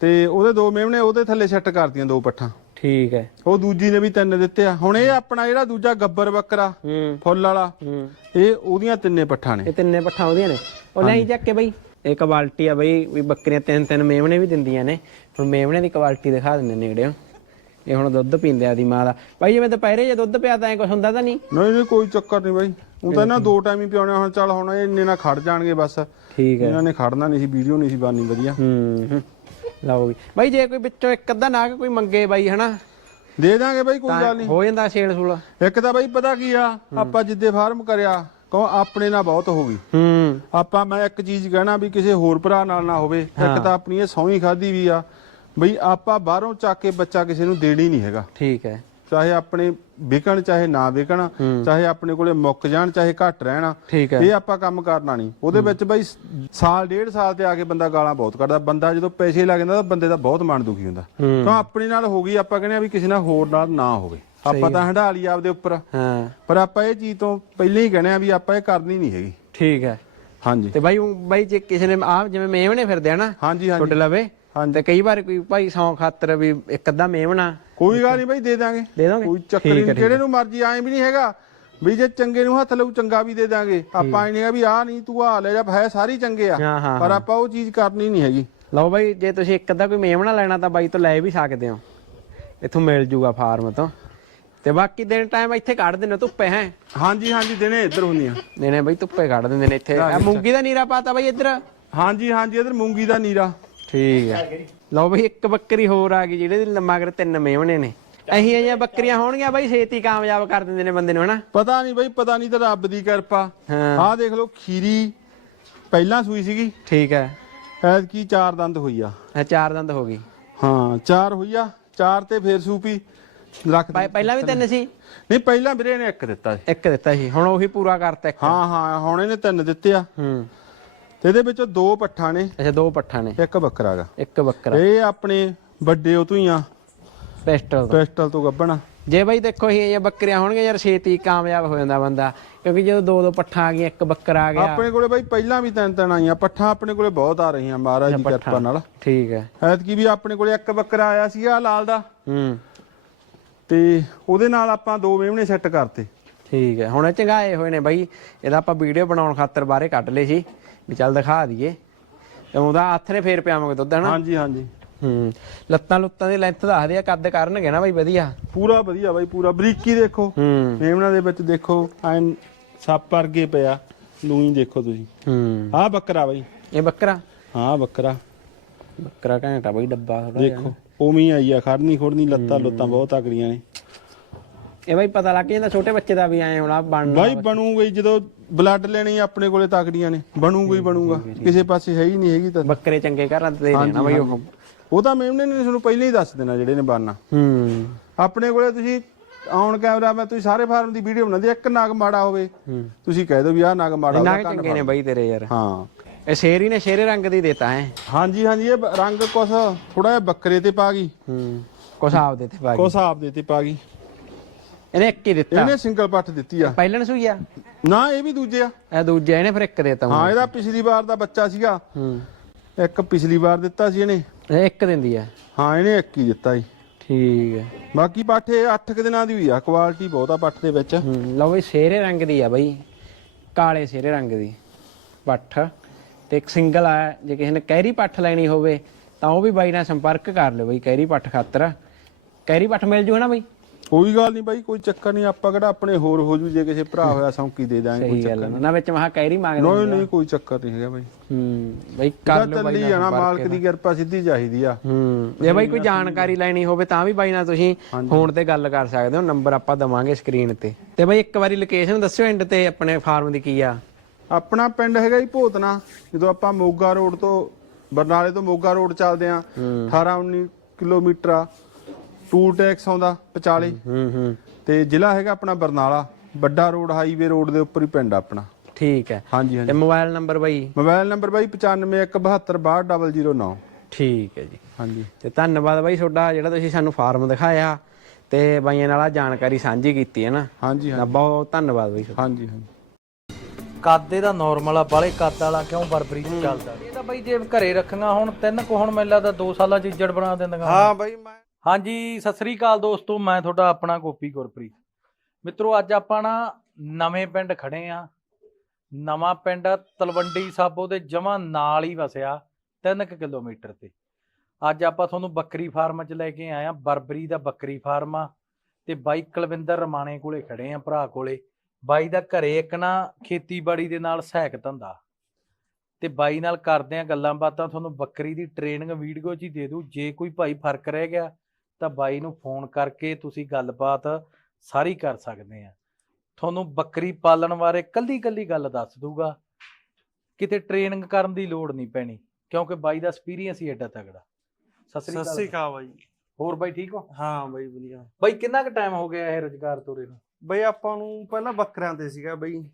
ਤੇ ਉਹਦੇ ਦੋ ਮੇਵਣੇ ਉਹਦੇ ਥੱਲੇ ਸੈੱਟ ਕਰਤੀਆਂ ਦੋ ਪੱਠਾਂ।
ਠੀਕ ਹੈ।
ਉਹ ਦੂਜੀ ਨੇ ਵੀ ਤਿੰਨ ਦਿੱਤੇ ਆ। ਹੁਣ ਇਹ ਆਪਣਾ ਜਿਹੜਾ ਦੂਜਾ ਗੱਬਰ ਬੱਕਰਾ
ਹੂੰ।
ਫੁੱਲ ਵਾਲਾ
ਹੂੰ।
ਇਹ ਉਹਦੀਆਂ ਤਿੰਨੇ ਪੱਠਾਂ ਨੇ।
ਇਹ ਤਿੰਨੇ ਪੱਠਾਂ ਉਹਦੀਆਂ ਨੇ। ਉਹ ਲੈ ਚੱਕ ਕੇ ਬਈ। ਇਹ ਕੁਆਲਿਟੀ ਆ ਬਈ ਵੀ ਬੱਕਰੀਆਂ ਤਿੰਨ ਤਿੰਨ ਮੇਵਣੇ ਵੀ ਦਿੰਦੀਆਂ ਨੇ। ਹੁਣ ਮੇਵਣੇ ਦੀ ਕੁਆਲਿਟੀ ਦਿਖਾ ਦਿੰਦੇ ਨੇੜਿਓ। ਇਹ ਹੁਣ ਦੁੱਧ ਪੀਂਦੇ ਆ ਦੀ ਮਾਂ ਦਾ। ਬਾਈ ਜਿਵੇਂ ਦੁਪਹਿਰੇ ਜੇ ਦੁੱਧ ਪਿਆ ਤਾਂ ਐ ਕੁਝ ਹੁੰਦਾ ਤਾਂ ਨਹੀਂ?
ਨਹੀਂ ਨਹੀਂ ਕੋਈ ਚੱਕਰ ਨਹੀਂ ਬਾਈ। ਉਹ ਤਾਂ ਇਹਨਾਂ ਦੋ ਟਾਈਮ ਹੀ ਪਿਆਉਣੇ ਹੁਣ ਚੱਲ ਹੁਣ ਇਹ ਇੰਨੇ ਨਾਲ ਖੜ ਜਾਣਗੇ ਬਸ।
ਠੀਕ ਹੈ।
ਇਹਨਾਂ ਨੇ ਖੜਨਾ ਨਹੀਂ ਸੀ ਵੀਡੀਓ ਨਹੀਂ ਸੀ ਬਣਨੀ ਵਧੀਆ।
ਹੂੰ। ਲਓ ਵੀ। ਬਾਈ ਜੇ ਕੋਈ ਵਿੱਚੋਂ ਇੱਕ ਅੱਧਾ ਨਾਗ ਕੋਈ ਮੰਗੇ ਬਾਈ ਹਨਾ?
ਦੇ ਦਾਂਗੇ ਬਾਈ ਕੋਈ ਗੱਲ ਨਹੀਂ।
ਹੋ ਜਾਂਦਾ ਛੇੜ ਸੂਲ
ਇੱਕ ਤਾਂ ਬਾਈ ਪਤਾ ਕੀ ਆ ਆਪਾਂ ਜਿੱਦੇ ਫਾਰਮ ਕਰਿਆ ਕਹੋ ਆਪਣੇ ਨਾਲ ਬਹੁਤ ਹੋ ਗਈ।
ਹੂੰ।
ਆਪਾਂ ਮੈਂ ਇੱਕ ਚੀਜ਼ ਕਹਿਣਾ ਵੀ ਕਿਸੇ ਹੋਰ ਭਰਾ ਨਾਲ ਨਾ ਹੋਵੇ ਇੱਕ ਤਾਂ ਆਪਣੀ ਇਹ ਸੌਂ ਹੀ ਖਾਦੀ ਵੀ ਆ। ਬਈ ਆਪਾਂ ਬਾਹਰੋਂ ਚੱਕ ਕੇ ਬੱਚਾ ਕਿਸੇ ਨੂੰ ਦੇਣੀ ਨਹੀਂ ਹੈਗਾ।
ਠੀਕ ਹੈ।
ਚਾਹੇ ਆਪਣੇ ਵਿਕਣ ਚਾਹੇ ਨਾ ਵਿਕਣ ਚਾਹੇ ਆਪਣੇ ਕੋਲੇ ਮੁੱਕ ਜਾਣ ਚਾਹੇ ਘੱਟ ਰਹਿਣ ਇਹ ਆਪਾਂ ਕੰਮ ਕਰਨਾ ਨਹੀਂ। ਉਹਦੇ ਵਿੱਚ ਬਾਈ ਸਾਲ ਡੇਢ ਸਾਲ ਤੇ ਆ ਕੇ ਬੰਦਾ ਗਾਲਾਂ ਬਹੁਤ ਕੱਢਦਾ। ਬੰਦਾ ਜਦੋਂ ਪੈਸੇ ਲੱਗ ਜਾਂਦਾ ਤਾਂ ਬੰਦੇ ਦਾ ਬਹੁਤ ਮਨ ਦੁਖੀ ਹੁੰਦਾ। ਕਿਉਂ? ਆਪਣੇ ਨਾਲ ਹੋ ਗਈ ਆਪਾਂ ਕਹਿੰਦੇ ਆ ਵੀ ਕਿਸੇ ਨਾਲ ਹੋਰ ਨਾਲ ਨਾ ਹੋਵੇ। ਆਪਾਂ ਤਾਂ ਹੰਡਾ ਲਈ ਆਪਦੇ ਉੱਪਰ।
ਹਾਂ।
ਪਰ ਆਪਾਂ ਇਹ ਚੀਜ਼ ਤੋਂ ਪਹਿਲਾਂ ਹੀ ਕਹਿੰਦੇ ਆ ਵੀ ਆਪਾਂ ਇਹ ਕਰਨੀ ਨਹੀਂ ਹੈਗੀ।
ਠੀਕ ਹੈ।
ਹਾਂਜੀ।
ਤੇ ਬਾਈ ਬਾਈ ਜੇ ਕਿਸੇ ਨੇ ਆ ਜਿਵੇਂ ਮੇਵਣੇ ਫਿਰਦੇ ਆ ਨਾ
ਹਾਂਜੀ ਹਾਂਜੀ।
ਲਵੇ
ਹਾਂਜੀ।
ਤੇ ਕਈ ਵਾਰ ਕੋਈ ਭਾਈ ਸੌ ਖਾਤਰ ਵੀ ਇੱਕ ਅੱਧਾ ਮੇਵਣਾ
ਕੋਈ ਗੱਲ ਨਹੀਂ ਬਾਈ ਦੇ ਦਾਂਗੇ।
ਦੇ ਦੋਗੇ?
ਕੋਈ ਚੱਕਰ ਨਹੀਂ ਕਿਹੜੇ ਨੂੰ ਮਰਜ਼ੀ ਐਂ ਵੀ ਨਹੀਂ ਹੈਗਾ ਵੀ ਜੇ ਚੰਗੇ ਨੂੰ ਹੱਥ ਲਾਉ ਚੰਗਾ ਵੀ ਦੇ ਦਾਂਗੇ। ਆਪਾਂ ਐ ਨਹੀਂ ਵੀ ਆਹ ਨਹੀਂ ਤੂੰ ਆ ਲੈ ਜਾ ਹੈ ਸਾਰੀ ਚੰਗੇ ਆ। ਪਰ ਆਪਾਂ ਉਹ ਚੀਜ਼ ਕਰਨੀ ਨਹੀਂ ਹੈਗੀ।
ਲਓ ਬਾਈ ਜੇ ਤੁਸੀਂ ਇੱਕ ਅੱਧਾ ਕੋਈ ਮੇਵਣਾ ਲੈਣਾ ਤਾਂ ਬਾਈ ਤੋਂ ਲੈ ਵੀ ਸਕਦੇ ਹੋ। ਇੱਥੋਂ ਮਿਲ ਜੂਗਾ ਫਾਰਮ ਤੋਂ। ਤੇ ਬਾਕੀ ਦਿਨ ਟਾਈਮ ਇੱਥੇ ਕੱਢ ਦਿੰਦੇ ਧੁੱਪੇ ਹੈ?
ਹਾਂਜੀ ਹਾਂਜੀ ਦਿਨੇ ਇੱਧਰ ਹੁੰਦੀਆਂ।
ਦਿਨੇ ਬਾਈ ਧੁੱਪੇ ਕੱਢ ਦਿੰਦੇ ਨੇ ਇੱਥੇ। ਮੂੰਗੀ ਦਾ ਨੀਰਾ ਪਾਤਾ ਬਾਈ ਇੱਧਰ?
ਹਾਂਜੀ ਹਾਂਜੀ ਇੱਧਰ ਮੂੰਗੀ ਦਾ ਨੀਰਾ।
ਠੀਕ ਹੈ ਲਓ ਬਾਈ ਇੱਕ ਬੱਕਰੀ ਹੋਰ ਆ ਗਈ ਜਿਹੜੇ ਦੇ ਮਗਰ ਤਿੰਨ ਮੇਵਣੇ ਨੇ ਅਹੀਂ ਜਿਹੀਆਂ ਬੱਕਰੀਆਂ ਹੋਣਗੀਆਂ ਬਾਈ ਛੇਤੀ ਕਾਮਯਾਬ ਕਰ ਦਿੰਦੇ ਨੇ ਬੰਦੇ ਨੂੰ ਹਨਾ?
ਪਤਾ ਨਹੀਂ ਬਾਈ ਪਤਾ ਨਹੀਂ ਤਾਂ ਰੱਬ ਦੀ ਕਿਰਪਾ।
ਹਾਂ।
ਆਹ ਦੇਖ ਲਓ ਖੀਰੀ ਪਹਿਲਾਂ ਸੂਈ ਸੀਗੀ।
ਠੀਕ ਹੈ
ਐਤਕੀ ਚਾਰ ਦੰਦ ਹੋਈ ਆ।
ਇਹ ਚਾਰ ਦੰਦ ਹੋ ਗਈ।
ਹਾਂ ਚਾਰ ਹੋਈ ਆ ਚਾਰ ਤੇ ਫੇਰ ਸੂਪੀ ਰੱਖ
ਪਹਿ- ਪਹਿਲਾਂ ਵੀ ਤਿੰਨ ਸੀ?
ਨਹੀਂ ਪਹਿਲਾਂ ਵੀਰੇ ਨੇ ਇੱਕ ਦਿੱਤਾ ਸੀ।
ਇੱਕ ਦਿੱਤਾ ਸੀ ਹੁਣ ਉਹੀ ਪੂਰਾ ਕਰਤਾ ਇੱਕ।
ਹਾਂ ਹਾਂ ਹੁਣ ਇਹਨੇ ਤਿੰਨ ਦਿੱਤੇ ਆ।
ਹੂੰ।
ਇਹਦੇ ਵਿੱਚੋਂ ਦੋ ਪੱਠਾ ਨੇ।
ਅੱਛਾ ਦੋ ਪੱਠਾ ਨੇ।
ਇੱਕ ਬੱਕਰਾ ਗਾ।
ਇੱਕ ਬੱਕਰਾ
ਇਹ ਆਪਣੇ ਵੱਡੇ ਉਹ ਤੋਂ ਹੀ ਆ।
ਪਿਸਟਲ
ਪਿਸਟਲ ਤੋਂ ਗੱਬਣਾ
ਜੇ ਬਾਈ ਦੇਖੋ ਇਹ ਇਹ ਬੱਕਰੀਆਂ ਹੋਣਗੀਆਂ ਯਾਰ ਛੇਤੀ ਕਾਮਯਾਬ ਹੋ ਜਾਂਦਾ ਬੰਦਾ। ਕਿਉਂਕਿ ਜਦੋਂ ਦੋ ਦੋ ਪੱਠਾ ਆ ਗਈਆਂ ਇੱਕ ਬੱਕਰਾ ਆ ਗਿਆ।
ਆਪਣੇ ਕੋਲੇ ਬਾਈ ਪਹਿਲਾਂ ਵੀ ਤਿੰਨ ਤਿੰਨ ਆਈਆਂ। ਪੱਠਾ ਆਪਣੇ ਕੋਲੇ ਬਹੁਤ ਆ ਰਹੀਆਂ ਮਹਾਰਾਜ ਦੀ ਕਿਰਪਾ ਨਾਲ।
ਠੀਕ ਹੈ।
ਐਤਕੀ ਵੀ ਆਪਣੇ ਕੋਲੇ ਇੱਕ ਬੱਕਰਾ ਆਇਆ ਸੀਗਾ ਲਾਲ ਦਾ।
ਹੂੰ।
ਤੇ ਉਹਦੇ ਨਾਲ ਆਪਾਂ ਦੋ ਮੇਮਣੇ ਸੈੱਟ ਕਰਤੇ।
ਠੀਕ ਹੈ। ਹੁਣ ਇਹ ਚੰਗਾਏ ਹੋਏ ਨੇ ਬਾਈ। ਇਹਦਾ ਆਪਾਂ ਵੀਡੀਓ ਬਣਾਉਣ ਖਾਤਰ ਬਾਹਰੇ ਕੱਢ ਲਏ ਸੀ। ਵੀ ਚੱਲ ਦਿਖਾ ਦਈਏ। ਉਹਦਾ ਹੱਥ ਨੇ ਫੇਰ ਪਿਆਵਾਂਗੇ ਦੁੱਧ ਹਨਾ?
ਹਾਂਜੀ ਹਾਂਜੀ।
ਹੂੰ ਲੱਤਾਂ ਲੁੱਤਾਂ ਦੀ ਲੈਂਥ ਦੱਸਦੇ ਆ ਕੱਦ ਕਰਨਗੇ ਨਾ ਬਾਈ ਵਧੀਆ।
ਪੂਰਾ ਵਧੀਆ ਬਾਈ ਪੂਰਾ। ਬਰੀਕੀ ਦੇਖੋ।
ਹੂੰ।
ਮੇਮਣਾ ਦੇ ਵਿੱਚ ਦੇਖੋ ਐ ਸੱਪ ਵਰਗੇ ਪਿਆ। ਲੂਈ ਦੇਖੋ ਤੁਸੀਂ।
ਹੂੰ।
ਆਹ ਬੱਕਰਾ ਬਾਈ।
ਇਹ ਬੱਕਰਾ?
ਹਾਂ ਬੱਕਰਾ।
ਬੱਕਰਾ ਘੈਂਟਾ ਬਾਈ ਡੱਬਾ ਥੋੜਾ
ਦੇਖੋ ਉਵੇਂ ਹੀ ਆਈ ਆ ਖੜਨੀ ਖੋੜਨੀ ਲੱਤਾਂ ਲੁੱਤਾਂ ਬਹੁਤ ਤਕੜੀਆਂ ਨੇ।
ਇਹ ਬਾਈ ਪਤਾ ਲੱਗ ਜਾਂਦਾ ਛੋਟੇ ਬੱਚੇ ਦਾ ਵੀ ਐ ਹੁਣ ਆ ਬਣਨਾ
ਬਾਈ ਬਣੂਗਾ ਹੀ ਜਦੋਂ ਬਲੱਡ ਲੈਣੀ ਆਪਣੇ ਕੋਲੇ ਤਕੜੀਆਂ ਨੇ ਬਣੂਗਾ ਹੀ ਬਣੂਗਾ। ਕਿਸੇ ਪਾਸੇ ਹੈ ਹੀ ਨਹੀਂ ਹੈਗੀ ਤਾਂ।
ਬੱਕਰੇ ਚੰਗੇ ਘਰਾਂ ਦੇ ਨੇ ਨਾ ਬਾਈ ਉਹ।
ਉਹ ਤਾਂ ਮੇਮਣੇ ਨੇ ਤੁਹਾਨੂੰ ਪਹਿਲਾਂ ਹੀ ਦੱਸ ਦੇਣਾ ਜਿਹੜੇ ਨੇ ਬਣਨਾ।
ਹੂੰ।
ਆਪਣੇ ਕੋਲੇ ਤੁਸੀਂ ਔਨ ਕੈਮਰਾ ਮੈਂ ਤੁਸੀਂ ਸਾਰੇ ਫਾਰਮ ਦੀ ਵੀਡੀਓ ਬਣਾਉਂਦੇ ਇੱਕ ਨਗ ਮਾੜਾ ਹੋਵੇ
ਹੂੰ।
ਤੁਸੀਂ ਕਹਿ ਦਿਓ ਵੀ ਆਹ ਨਗ ਮਾੜਾ
ਕੁ
ਕੰਨ
ਚੰਗੇ ਨੇ ਬਾਈ ਤੇਰੇ ਯਾਰ।
ਹਾਂ।
ਇਹ ਸ਼ੇਰੀ ਨੇ ਸ਼ੇਰੇ ਰੰਗ ਦੀ ਦੇਤਾ ਹੈ।
ਹਾਂਜੀ ਹਾਂਜੀ ਇਹ ਰੰਗ ਕੁਛ ਥੋੜਾ ਜਿਹਾ ਬੱਕਰੇ ਤੇ ਪਾ ਗਈ।
ਹੂੰ। ਕੁਛ ਆਪ ਦੇ ਤੇ ਪਾ ਗਈ।
ਕੁਛ ਆਪ ਦੇ ਤੇ ਪਾ ਗਈ।
ਇਹਨੇ ਇੱਕ ਹੀ ਦਿੱਤਾ।
ਇਹਨੇ ਸਿੰਗਲ ਪੱਠ ਦਿੱਤੀ ਆ।
ਪਹਿਲਣ ਸੂਈ ਆ?
ਨਾ ਇਹ ਵੀ ਦੂਜੇ ਆ।
ਇਹ ਦੂਜਾ ਇਹਨੇ ਫਿਰ ਇੱਕ ਦੇਤਾ
ਹਾਂ ਇਹਦਾ ਪਿਛਲੀ ਵਾਰ ਦਾ ਬੱਚਾ ਸੀਗਾ।
ਹੂੰ।
ਇੱਕ ਪਿਛਲੀ ਵਾਰ ਦਿੱਤਾ ਸੀ ਇਹਨੇ।
ਇਹ ਇੱਕ ਦਿੰਦੀ ਆ।
ਹਾਂ ਇਹਨੇ ਇੱਕ ਹੀ ਦਿੱਤਾ ਜੀ
ਠੀਕ ਹੈ
ਬਾਕੀ ਪਾਠੇ 8 ਕਿ ਦਿਨਾਂ ਦੀ ਹੋਈ ਆ। ਕੁਆਲਿਟੀ ਬਹੁਤ ਆ ਪੱਠ ਦੇ ਵਿੱਚ।
ਹੂੰ ਲਓ ਬਈ ਸ਼ੇਰੇ ਰੰਗ ਦੀ ਆ ਬਈ। ਕਾਲੇ ਸ਼ੇਰੇ ਰੰਗ ਦੀ ਪੱਠ। ਤੇ ਇੱਕ ਸਿੰਗਲ ਆ ਜੇ ਕਿਸੇ ਨੇ ਕੈਰੀ ਪੱਠ ਲੈਣੀ ਹੋਵੇ ਤਾਂ ਉਹ ਵੀ ਬਾਈ ਨਾਲ ਸੰਪਰਕ ਕਰ ਲਿਓ ਬਈ ਕੈਰੀ ਪੱਠ ਖਾਤਰ। ਕੈਰੀ ਪੱਠ ਮਿਲ ਜੂ ਨਾ ਬਈ?
ਕੋਈ ਗੱਲ ਨਹੀਂ ਬਾਈ ਕੋਈ ਚੱਕਰ ਨਹੀਂ ਆਪਾਂ ਕਿਹੜਾ ਆਪਣੇ ਹੋਰ ਹੋ ਜੂ ਜੇ ਕਿਸੇ ਭਰਾ ਹੋਇਆ ਸੌਂਕੀ ਦੇ ਦਾਂਗੇ ਕੋਈ
ਸਹੀ ਗੱਲ ਆ। ਉਹਨਾਂ ਵਿੱਚ ਮਹਾ ਕੈਰੀ ਮੰਗਦੇ
ਨਹੀਂ ਨਹੀਂ ਕੋਈ ਚੱਕਰ ਨਹੀਂ ਹੈਗਾ ਬਾਈ।
ਹੂੰ ਬਈ ਕਰ ਲਿਓ ਬਾਈ
ਚੱਲੀ ਜਾਣਾ ਮਾਲਕ ਦੀ ਕਿਰਪਾ ਸਿੱਧੀ ਚਾਹੀਦੀ ਆ।
ਹੂੰ ਜੇ ਬਾਈ ਕੋਈ ਜਾਣਕਾਰੀ ਲੈਣੀ ਹੋਵੇ ਤਾਂ ਵੀ ਬਾਈ ਨਾਲ ਤੁਸੀਂ ਫੋਨ ਤੇ ਗੱਲ ਕਰ ਸਕਦੇ ਹੋ ਨੰਬਰ ਆਪਾਂ ਦਵਾਂਗੇ ਸਕਰੀਨ ਤੇ। ਤੇ ਬਾਈ ਇੱਕ ਵਾਰੀ ਲੋਕੇਸ਼ਨ ਦੱਸਿਓ ਐਂਡ ਤੇ ਆਪਣੇ ਫਾਰਮ ਦੀ ਕੀ ਆ।
ਆਪਣਾ ਪਿੰਡ ਹੈਗਾ ਜੀ ਭੋਤਨਾ ਜਦੋਂ ਆਪਾਂ ਮੋਗਾ ਰੋਡ ਤੋਂ ਬਰਨਾਲੇ ਤੋਂ ਮੋਗਾ ਰੋਡ ਚੱਲਦੇ ਆ 18 19 ਕਿਲੋਮੀਟਰ ਆ। ਟੂਲ ਟੈਕਸ ਆਉਂਦਾ 45
ਹੂੰ ਹੂੰ
ਤੇ ਜ਼ਿਲ੍ਹਾ ਹੈਗਾ ਆਪਣਾ ਬਰਨਾਲਾ ਵੱਡਾ ਰੋਡ ਹਾਈਵੇ ਰੋਡ ਦੇ ਉੱਪਰ ਹੀ ਪਿੰਡ ਆਪਣਾ।
ਠੀਕ ਹੈ।
ਹਾਂਜੀ
ਤੇ
ਹਾਂਜੀ
ਮੋਬਾਈਲ ਨੰਬਰ ਬਾਈ?
ਮੋਬਾਈਲ ਨੰਬਰ ਬਾਈ 9517262009
ਠੀਕ ਹੈ ਜੀ।
ਹਾਂਜੀ।
ਤੇ ਧੰਨਵਾਦ ਬਾਈ ਤੁਹਾਡਾ ਜਿਹੜਾ ਤੁਸੀਂ ਸਾਨੂੰ ਫਾਰਮ ਦਿਖਾਇਆ ਤੇ ਬਾਈਆਂ ਨਾਲ ਆਹ ਜਾਣਕਾਰੀ ਸਾਂਝੀ ਕੀਤੀ ਹੈ ਨਾ।
ਹਾਂਜੀ ਹਾਂਜੀ।
ਬਹੁਤ ਧੰਨਵਾਦ ਬਾਈ ਤੁਹਾਡਾ।
ਹਾਂਜੀ ਹਾਂਜੀ।
ਕੱਦ ਇਹਦਾ ਨਾਰਮਲ ਆ ਬਾਲੇ ਕੱਦ ਵਾਲਾ ਕਿਉਂ ਬਰਬਰੀ ਚ ਚੱਲਦਾ? ਇਹ ਤਾਂ ਬਈ ਜੇ ਘਰੇ ਰੱਖੀਆਂ ਹੁਣ ਤਿੰਨ ਕੁ ਹੁਣ ਮੈਨੂੰ ਲੱਗਦਾ 2 ਸਾਲਾਂ ਚ ਇੱਜੜ ਬਣਾ ਦਿੰਦੀਆਂ।
ਹਾਂ ਬਾਈ ਮੈਂ
ਹਾਂਜੀ, ਸਤਿ ਸ੍ਰੀ ਅਕਾਲ ਦੋਸਤੋ, ਮੈਂ ਤੁਹਾਡਾ ਆਪਣਾ ਗੋਪੀ ਗੁਰਪ੍ਰੀਤ। ਮਿੱਤਰੋ, ਅੱਜ ਆਪਾਂ ਨਾ ਨਵੇਂ ਪਿੰਡ ਖੜੇ ਆ। ਨਵਾਂ ਪਿੰਡ ਤਲਵੰਡੀ ਸਾਬੋ ਦੇ ਜਮਾ ਨਾਲ ਹੀ ਵਸਿਆ 3 ਕਿਲੋਮੀਟਰ ਤੇ। ਅੱਜ ਆਪਾਂ ਤੁਹਾਨੂੰ ਬੱਕਰੀ ਫਾਰਮ 'ਚ ਲੈ ਕੇ ਆਏ ਆ, ਬਰਬਰੀ ਦਾ ਬੱਕਰੀ ਫਾਰਮ ਆ ਤੇ ਬਾਈ ਕੁਲਵਿੰਦਰ ਰਮਾਣੇ ਕੋਲੇ ਖੜੇ ਆ ਭਰਾ ਕੋਲੇ। ਬਾਈ ਦਾ ਘਰੇ ਇੱਕ ਨਾ ਖੇਤੀਬਾੜੀ ਦੇ ਨਾਲ ਸਹਾਇਕ ਧੰਦਾ। ਤੇ ਬਾਈ ਨਾਲ ਕਰਦੇ ਆ ਗੱਲਾਂ ਬਾਤਾਂ, ਤੁਹਾਨੂੰ ਬੱਕਰੀ ਦੀ ਟ੍ਰੇਨਿੰਗ ਵੀਡੀਓ 'ਚ ਹੀ ਦੇ ਦੂ। ਜੇ ਕੋਈ ਭਾਈ ਫ਼ਰਕ ਰਹਿ ਗਿਆ ਤਾਂ ਬਾਈ ਨੂੰ ਫੋਨ ਕਰਕੇ ਤੁਸੀਂ ਗੱਲਬਾਤ ਸਾਰੀ ਕਰ ਸਕਦੇ ਆ। ਤੁਹਾਨੂੰ ਬੱਕਰੀ ਪਾਲਣ ਬਾਰੇ ਕੱਲੀ ਕੱਲੀ ਗੱਲ ਦੱਸ ਦੂਗਾ। ਕਿਤੇ ਟ੍ਰੇਨਿੰਗ ਕਰਨ ਦੀ ਲੋੜ ਨਹੀਂ ਪੈਣੀ ਕਿਉਂਕਿ ਬਾਈ ਦਾ ਐਕਸਪੀਰੀਅੰਸ ਹੀ ਐਡਾ ਤਗੜਾ ਸਤਿ ਸ੍ਰੀ ਅਕਾਲ
ਬਾਈ।
ਹੋਰ ਬਾਈ ਠੀਕ ਹੋ?
ਹਾਂ ਬਾਈ ਵਧੀਆ।
ਬਾਈ ਕਿੰਨਾ ਕੁ ਟਾਈਮ ਹੋ ਗਿਆ ਇਹ ਰੁਜ਼ਗਾਰ ਤੋਰੇ ਨੂੰ?
ਬਈ ਆਪਾਂ ਨੂੰ ਪਹਿਲਾਂ ਬੱਕਰਿਆਂ ਤੇ ਸੀਗਾ ਬਈ।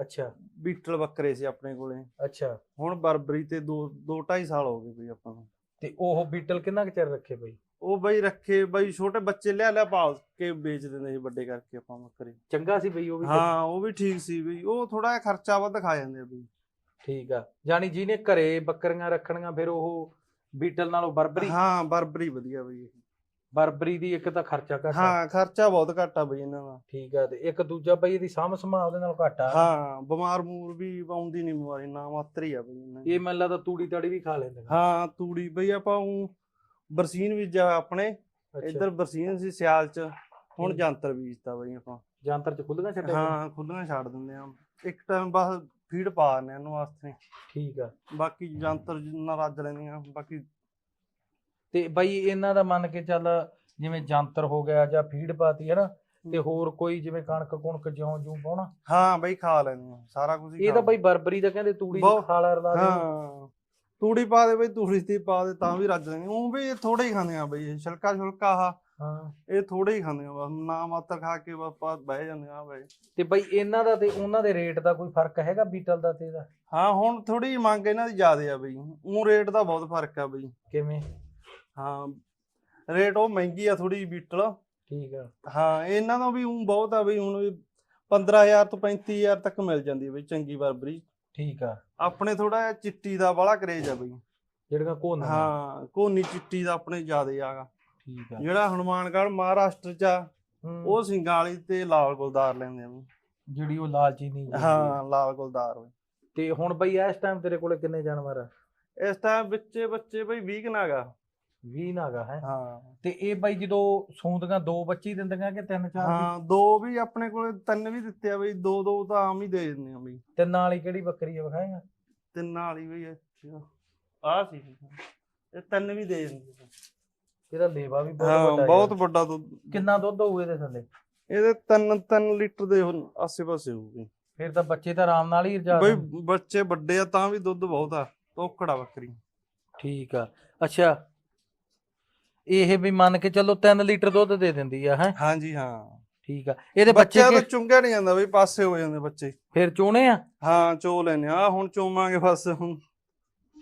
ਅੱਛਾ।
ਬੀਟਲ ਬੱਕਰੇ ਸੀ ਆਪਣੇ ਕੋਲੇ।
ਅੱਛਾ।
ਹੁਣ ਬਰਬਰੀ ਤੇ 2 2 2.5 ਸਾਲ ਹੋ ਗਏ ਬਈ ਆਪਾਂ ਨੂੰ।
ਤੇ ਉਹ ਬੀਟਲ ਕਿੰਨਾ ਕੁ ਚਿਰ ਰੱਖੇ ਬਾਈ?
ਉਹ ਬਈ ਰੱਖੇ ਬਈ ਛੋਟੇ ਬੱਚੇ ਲਿਆ ਲਿਆ ਪਾਲ ਕੇ ਵੇਚ ਦਿੰਦੇ ਸੀ ਵੱਡੇ ਕਰਕੇ ਆਪਾਂ ਬੱਕਰੇ
ਚੰਗਾ ਸੀ ਬਈ ਉਹ ਵੀ
ਹਾਂ ਉਹ ਵੀ ਠੀਕ ਸੀ ਬਈ। ਉਹ ਥੋੜਾ ਜਿਹਾ ਖਰਚਾ ਵੱਧ ਖਾ ਜਾਂਦੇ ਆ ਬਈ।
ਠੀਕ ਆ। ਜਾਨੀ ਜਿਹਨੇ ਘਰੇ ਬੱਕਰੀਆਂ ਰੱਖਣੀਆਂ ਫਿਰ ਉਹ ਬੀਟਲ ਨਾਲੋਂ ਬਰਬਰੀ।
ਹਾਂ ਬਰਬਰੀ ਵਧੀਆ ਬਈ ਇਹ।
ਬਰਬਰੀ ਦੀ ਇੱਕ ਤਾਂ ਖਰਚਾ ਘੱਟ ਆ।
ਹਾਂ ਖਰਚਾ ਬਹੁਤ ਘੱਟ ਆ ਬਈ ਇਹਨਾਂ ਦਾ।
ਠੀਕ ਆ ਤੇ ਇੱਕ ਦੂਜਾ ਬਈ ਇਹਦੀ ਸਾਂਭ ਸੰਭਾਲ ਉਹਦੇ ਨਾਲ ਘੱਟ ਆ।
ਹਾਂ ਬਿਮਾਰ ਮੂਰ ਵੀ ਆਉਂਦੀ ਨਹੀਂ ਬਿਮਾਰੀ ਨਾ ਮਾਤਰ ਹੀ ਆ ਬਈ ਇਹਨਾਂ ਦੀ।
ਇਹ ਮੈਨੂੰ ਲੱਗਦਾ ਤੂੜੀ ਤਾੜੀ ਵੀ ਖਾ ਲੈਂਦੇ ਨੇ।
ਹਾਂ ਤੂੜੀ ਬਈ ਆਪਾਂ ਉਹ ਬਰਸੀਨ ਬੀਜਾ ਆਪਣੇ
ਅੱਛਾ।
ਇੱਧਰ ਬਰਸੀਨ ਸੀ ਸਿਆਲ ਚ ਹੁਣ। ਜੰਤਰ ਬੀਜਤਾ ਬਈ ਆਪਾਂ।
ਜਾਂਤਰ ਚ ਖੁੱਲੀਆਂ ਛੱਡੇ
ਹਾਂ ਖੁੱਲੀਆਂ ਛੱਡ ਦਿੰਦੇ ਆ। ਇੱਕ ਟਾਈਮ ਬਸ ਫੀਡ ਪਾ ਦਿੰਦੇ ਆ ਇਹਨੂੰ ਵਾਸਤੇ।
ਠੀਕ ਆ।
ਬਾਕੀ ਜੰਤਰ ਜਿੰਨਾ ਰੱਜ ਲੈਂਦੀਆਂ ਬਾਕੀ
ਤੇ ਬਈ ਇਹਨਾਂ ਦਾ ਮੰਨ ਕੇ ਚੱਲ ਜਿਵੇਂ ਜਾਂਤਰ ਹੋ ਗਿਆ ਜਾਂ ਫੀਡ ਪਾਤੀ ਹੈ ਨਾ ਤੇ ਹੋਰ ਕੋਈ ਜਿਵੇਂ ਕਣਕ ਕੁਣਕ ਜਿਉਂ ਜੂ ਪਾਉਣਾ?
ਹਾਂ ਬਈ ਖਾ ਲੈਂਦੀਆਂ ਸਾਰਾ ਕੁਝ ਹੀ
ਇਹ
ਖਾ
ਤਾਂ ਬਈ ਬਰਬਰੀ ਦਾ ਕਹਿੰਦੇ ਤੂੜੀ ਦੀ
ਬਹੁਤ-
ਖਾਲਾ ਰਲਾ ਦੇ।
ਹਾਂ। ਤੂੜੀ ਪਾ ਦੇ ਬਈ ਤੂੜੀ ਤੇ ਪਾ ਦੇ ਤਾਂ ਵੀ ਰੱਜ ਲੈਂਦੀਆਂ ਉਹ ਵੀ ਥੋੜੇ ਹੀ ਖਾਂਦੀਆਂ ਬਈ ਇਹ ਛਿਲਕਾ ਛੁਲਕਾ ਆ
ਹਾਂ।
ਇਹ ਥੋੜੇ ਹੀ ਖਾਂਦੀਆਂ ਬਸ ਨਾ ਮਾਤਰ ਖਾ ਕੇ ਬਸ ਪਾ- ਬਹਿ ਜਾਂਦੀਆਂ ਬਈ।
ਤੇ ਬਈ ਇਹਨਾਂ ਦਾ ਤੇ ਉਹਨਾਂ ਦੇ ਰੇਟ ਦਾ ਕੋਈ ਫ਼ਰਕ ਹੈਗਾ ਬੀਟਲ ਦਾ ਤੇ ਇਹਦਾ?
ਹਾਂ ਹੁਣ ਥੋੜੀ ਮੰਗ ਇਹਨਾਂ ਦੀ ਜ਼ਿਆਦੇ ਆ ਬਈ। ਉਹ ਰੇਟ ਦਾ ਬਹੁਤ ਫ਼ਰਕ ਆ ਬਈ।
ਕਿਵੇਂ?
ਹਾਂ ਰੇਟ ਉਹ ਮਹਿੰਗੀ ਆ ਥੋੜੀ ਬੀਟਲ।
ਠੀਕ ਆ।
ਹਾਂ ਇਹਨਾਂ ਦਾ ਵੀ ਉਹ ਬਹੁਤ ਆ ਬਈ ਹੁਣ ਵੀ 15000 ਤੋਂ 35000 ਤੱਕ ਮਿਲ ਜਾਂਦੀ ਹੈ ਬਈ ਚੰਗੀ ਬਰਬਰੀ।
ਠੀਕ ਆ।
ਆਪਣੇ ਥੋੜਾ ਜਿਹਾ ਚਿੱਟੀ ਦਾ ਬੜਾ ਕਰੇਜ ਆ ਬਈ।
ਜਿਹੜੀਆਂ ਕੋਨ
ਹਾਂ ਕੋਨੀ ਚਿੱਟੀ ਦਾ ਆਪਣੇ ਜ਼ਿਆਦੇ ਆਗਾ।
ਠੀਕ ਆ।
ਜਿਹੜਾ ਹਨੂਮਾਨਗੜ੍ਹ ਮਹਾਰਾਸ਼ਟਰ ਚ ਆ ਉਹ ਸਿੰਘਾਂ ਵਾਲੀ ਤੇ ਲਾਲ ਗੁਲਦਾਰ ਲੈਂਦੇ ਆ ਬਈ।
ਜਿਹੜੀ ਉਹ ਲਾਲ ਚੀਨੀ
ਹਾਂ ਲਾਲ ਗੁਲਦਾਰ ਬਈ।
ਤੇ ਹੁਣ ਬਈ ਇਸ ਟਾਈਮ ਤੇਰੇ ਕੋਲੇ ਕਿੰਨੇ ਜਾਨਵਰ ਆ?
ਇਸ ਟਾਈਮ ਬੱਚੇ ਬੱਚੇ ਬਈ 20 ਕਨਾਗਾ
20 ਨਾਗਾ ਹੈ।
ਹਾਂ।
ਤੇ ਇਹ ਬਈ ਜਦੋਂ ਸੂੰਦੀਆਂ ਦੋ ਬੱਚੀ ਦਿੰਦੀਆਂ ਕਿ ਤਿੰਨ ਚਾਰ ਵੀ?
ਹਾਂ ਦੋ ਵੀ ਆਪਣੇ ਕੋਲੇ ਤਿੰਨ ਵੀ ਦਿੱਤੇ ਆ ਬਈ ਦੋ ਦੋ ਤਾਂ ਆਮ ਹੀ ਦੇ ਦਿੰਦੇ ਆ ਬਈ।
ਤਿੰਨਾਂ ਵਾਲੀ ਕਿਹੜੀ ਬੱਕਰੀ ਆ ਵਿਖਾਏਗਾ
ਤਿੰਨਾਂ ਵਾਲੀ ਬਈ ਆ ਸੀ। ਇਹ ਤਿੰਨ ਵੀ ਦੇ ਦਿੰਦੇ ਆ।
ਇਹਦਾ ਲੇਵਾ ਵੀ ਬਹੁਤ
ਹਾਂ
ਵੱਡਾ
ਬਹੁਤ
ਯਾਰ।
ਵੱਡਾ ਦੁੱਧ।
ਕਿੰਨਾ ਦੁੱਧ ਹੋਊ ਇਹਦੇ ਥੱਲੇ?
ਇਹਦੇ 3 3 ਲੀਟਰ ਦੇ ਆਸੇ ਪਾਸੇ ਹੋਊਗੀ।
ਫਿਰ ਤਾਂ ਬੱਚੇ ਤਾਂ ਆਰਾਮ ਨਾਲ ਹੀ ਰਜਾ
ਬਈ। ਬੱਚੇ ਵੱਡੇ ਆ ਤਾਂ ਵੀ ਦੁੱਧ ਬਹੁਤ ਆ। ਤੋਕੜਾ ਬੱਕਰੀ।
ਠੀਕ ਆ। ਅੱਛਾ ਇਹ ਵੀ ਮੰਨ ਕੇ ਚੱਲੋ 3 ਲੀਟਰ ਦੁੱਧ ਦੇ ਦਿੰਦੀ ਆ ਹੈ?
ਹਾਂਜੀ ਹਾਂ।
ਠੀਕ ਆ। ਇਹਦੇ ਬੱਚੇ
ਬੱਚਿਆਂ ਤੋਂ
ਕਿ-
ਚੁੰਗਿਆ ਨਹੀਂ ਜਾਂਦਾ ਬਈ ਪਾਸੇ ਹੋ ਜਾਂਦੇ ਬੱਚੇ।
ਫਿਰ ਚੋਣੇ ਆ?
ਹਾਂ ਚੋ ਲੈਨੇ ਆ। ਹੁਣ ਚੋਵਾਂਗੇ ਬਸ ਹੁਣ।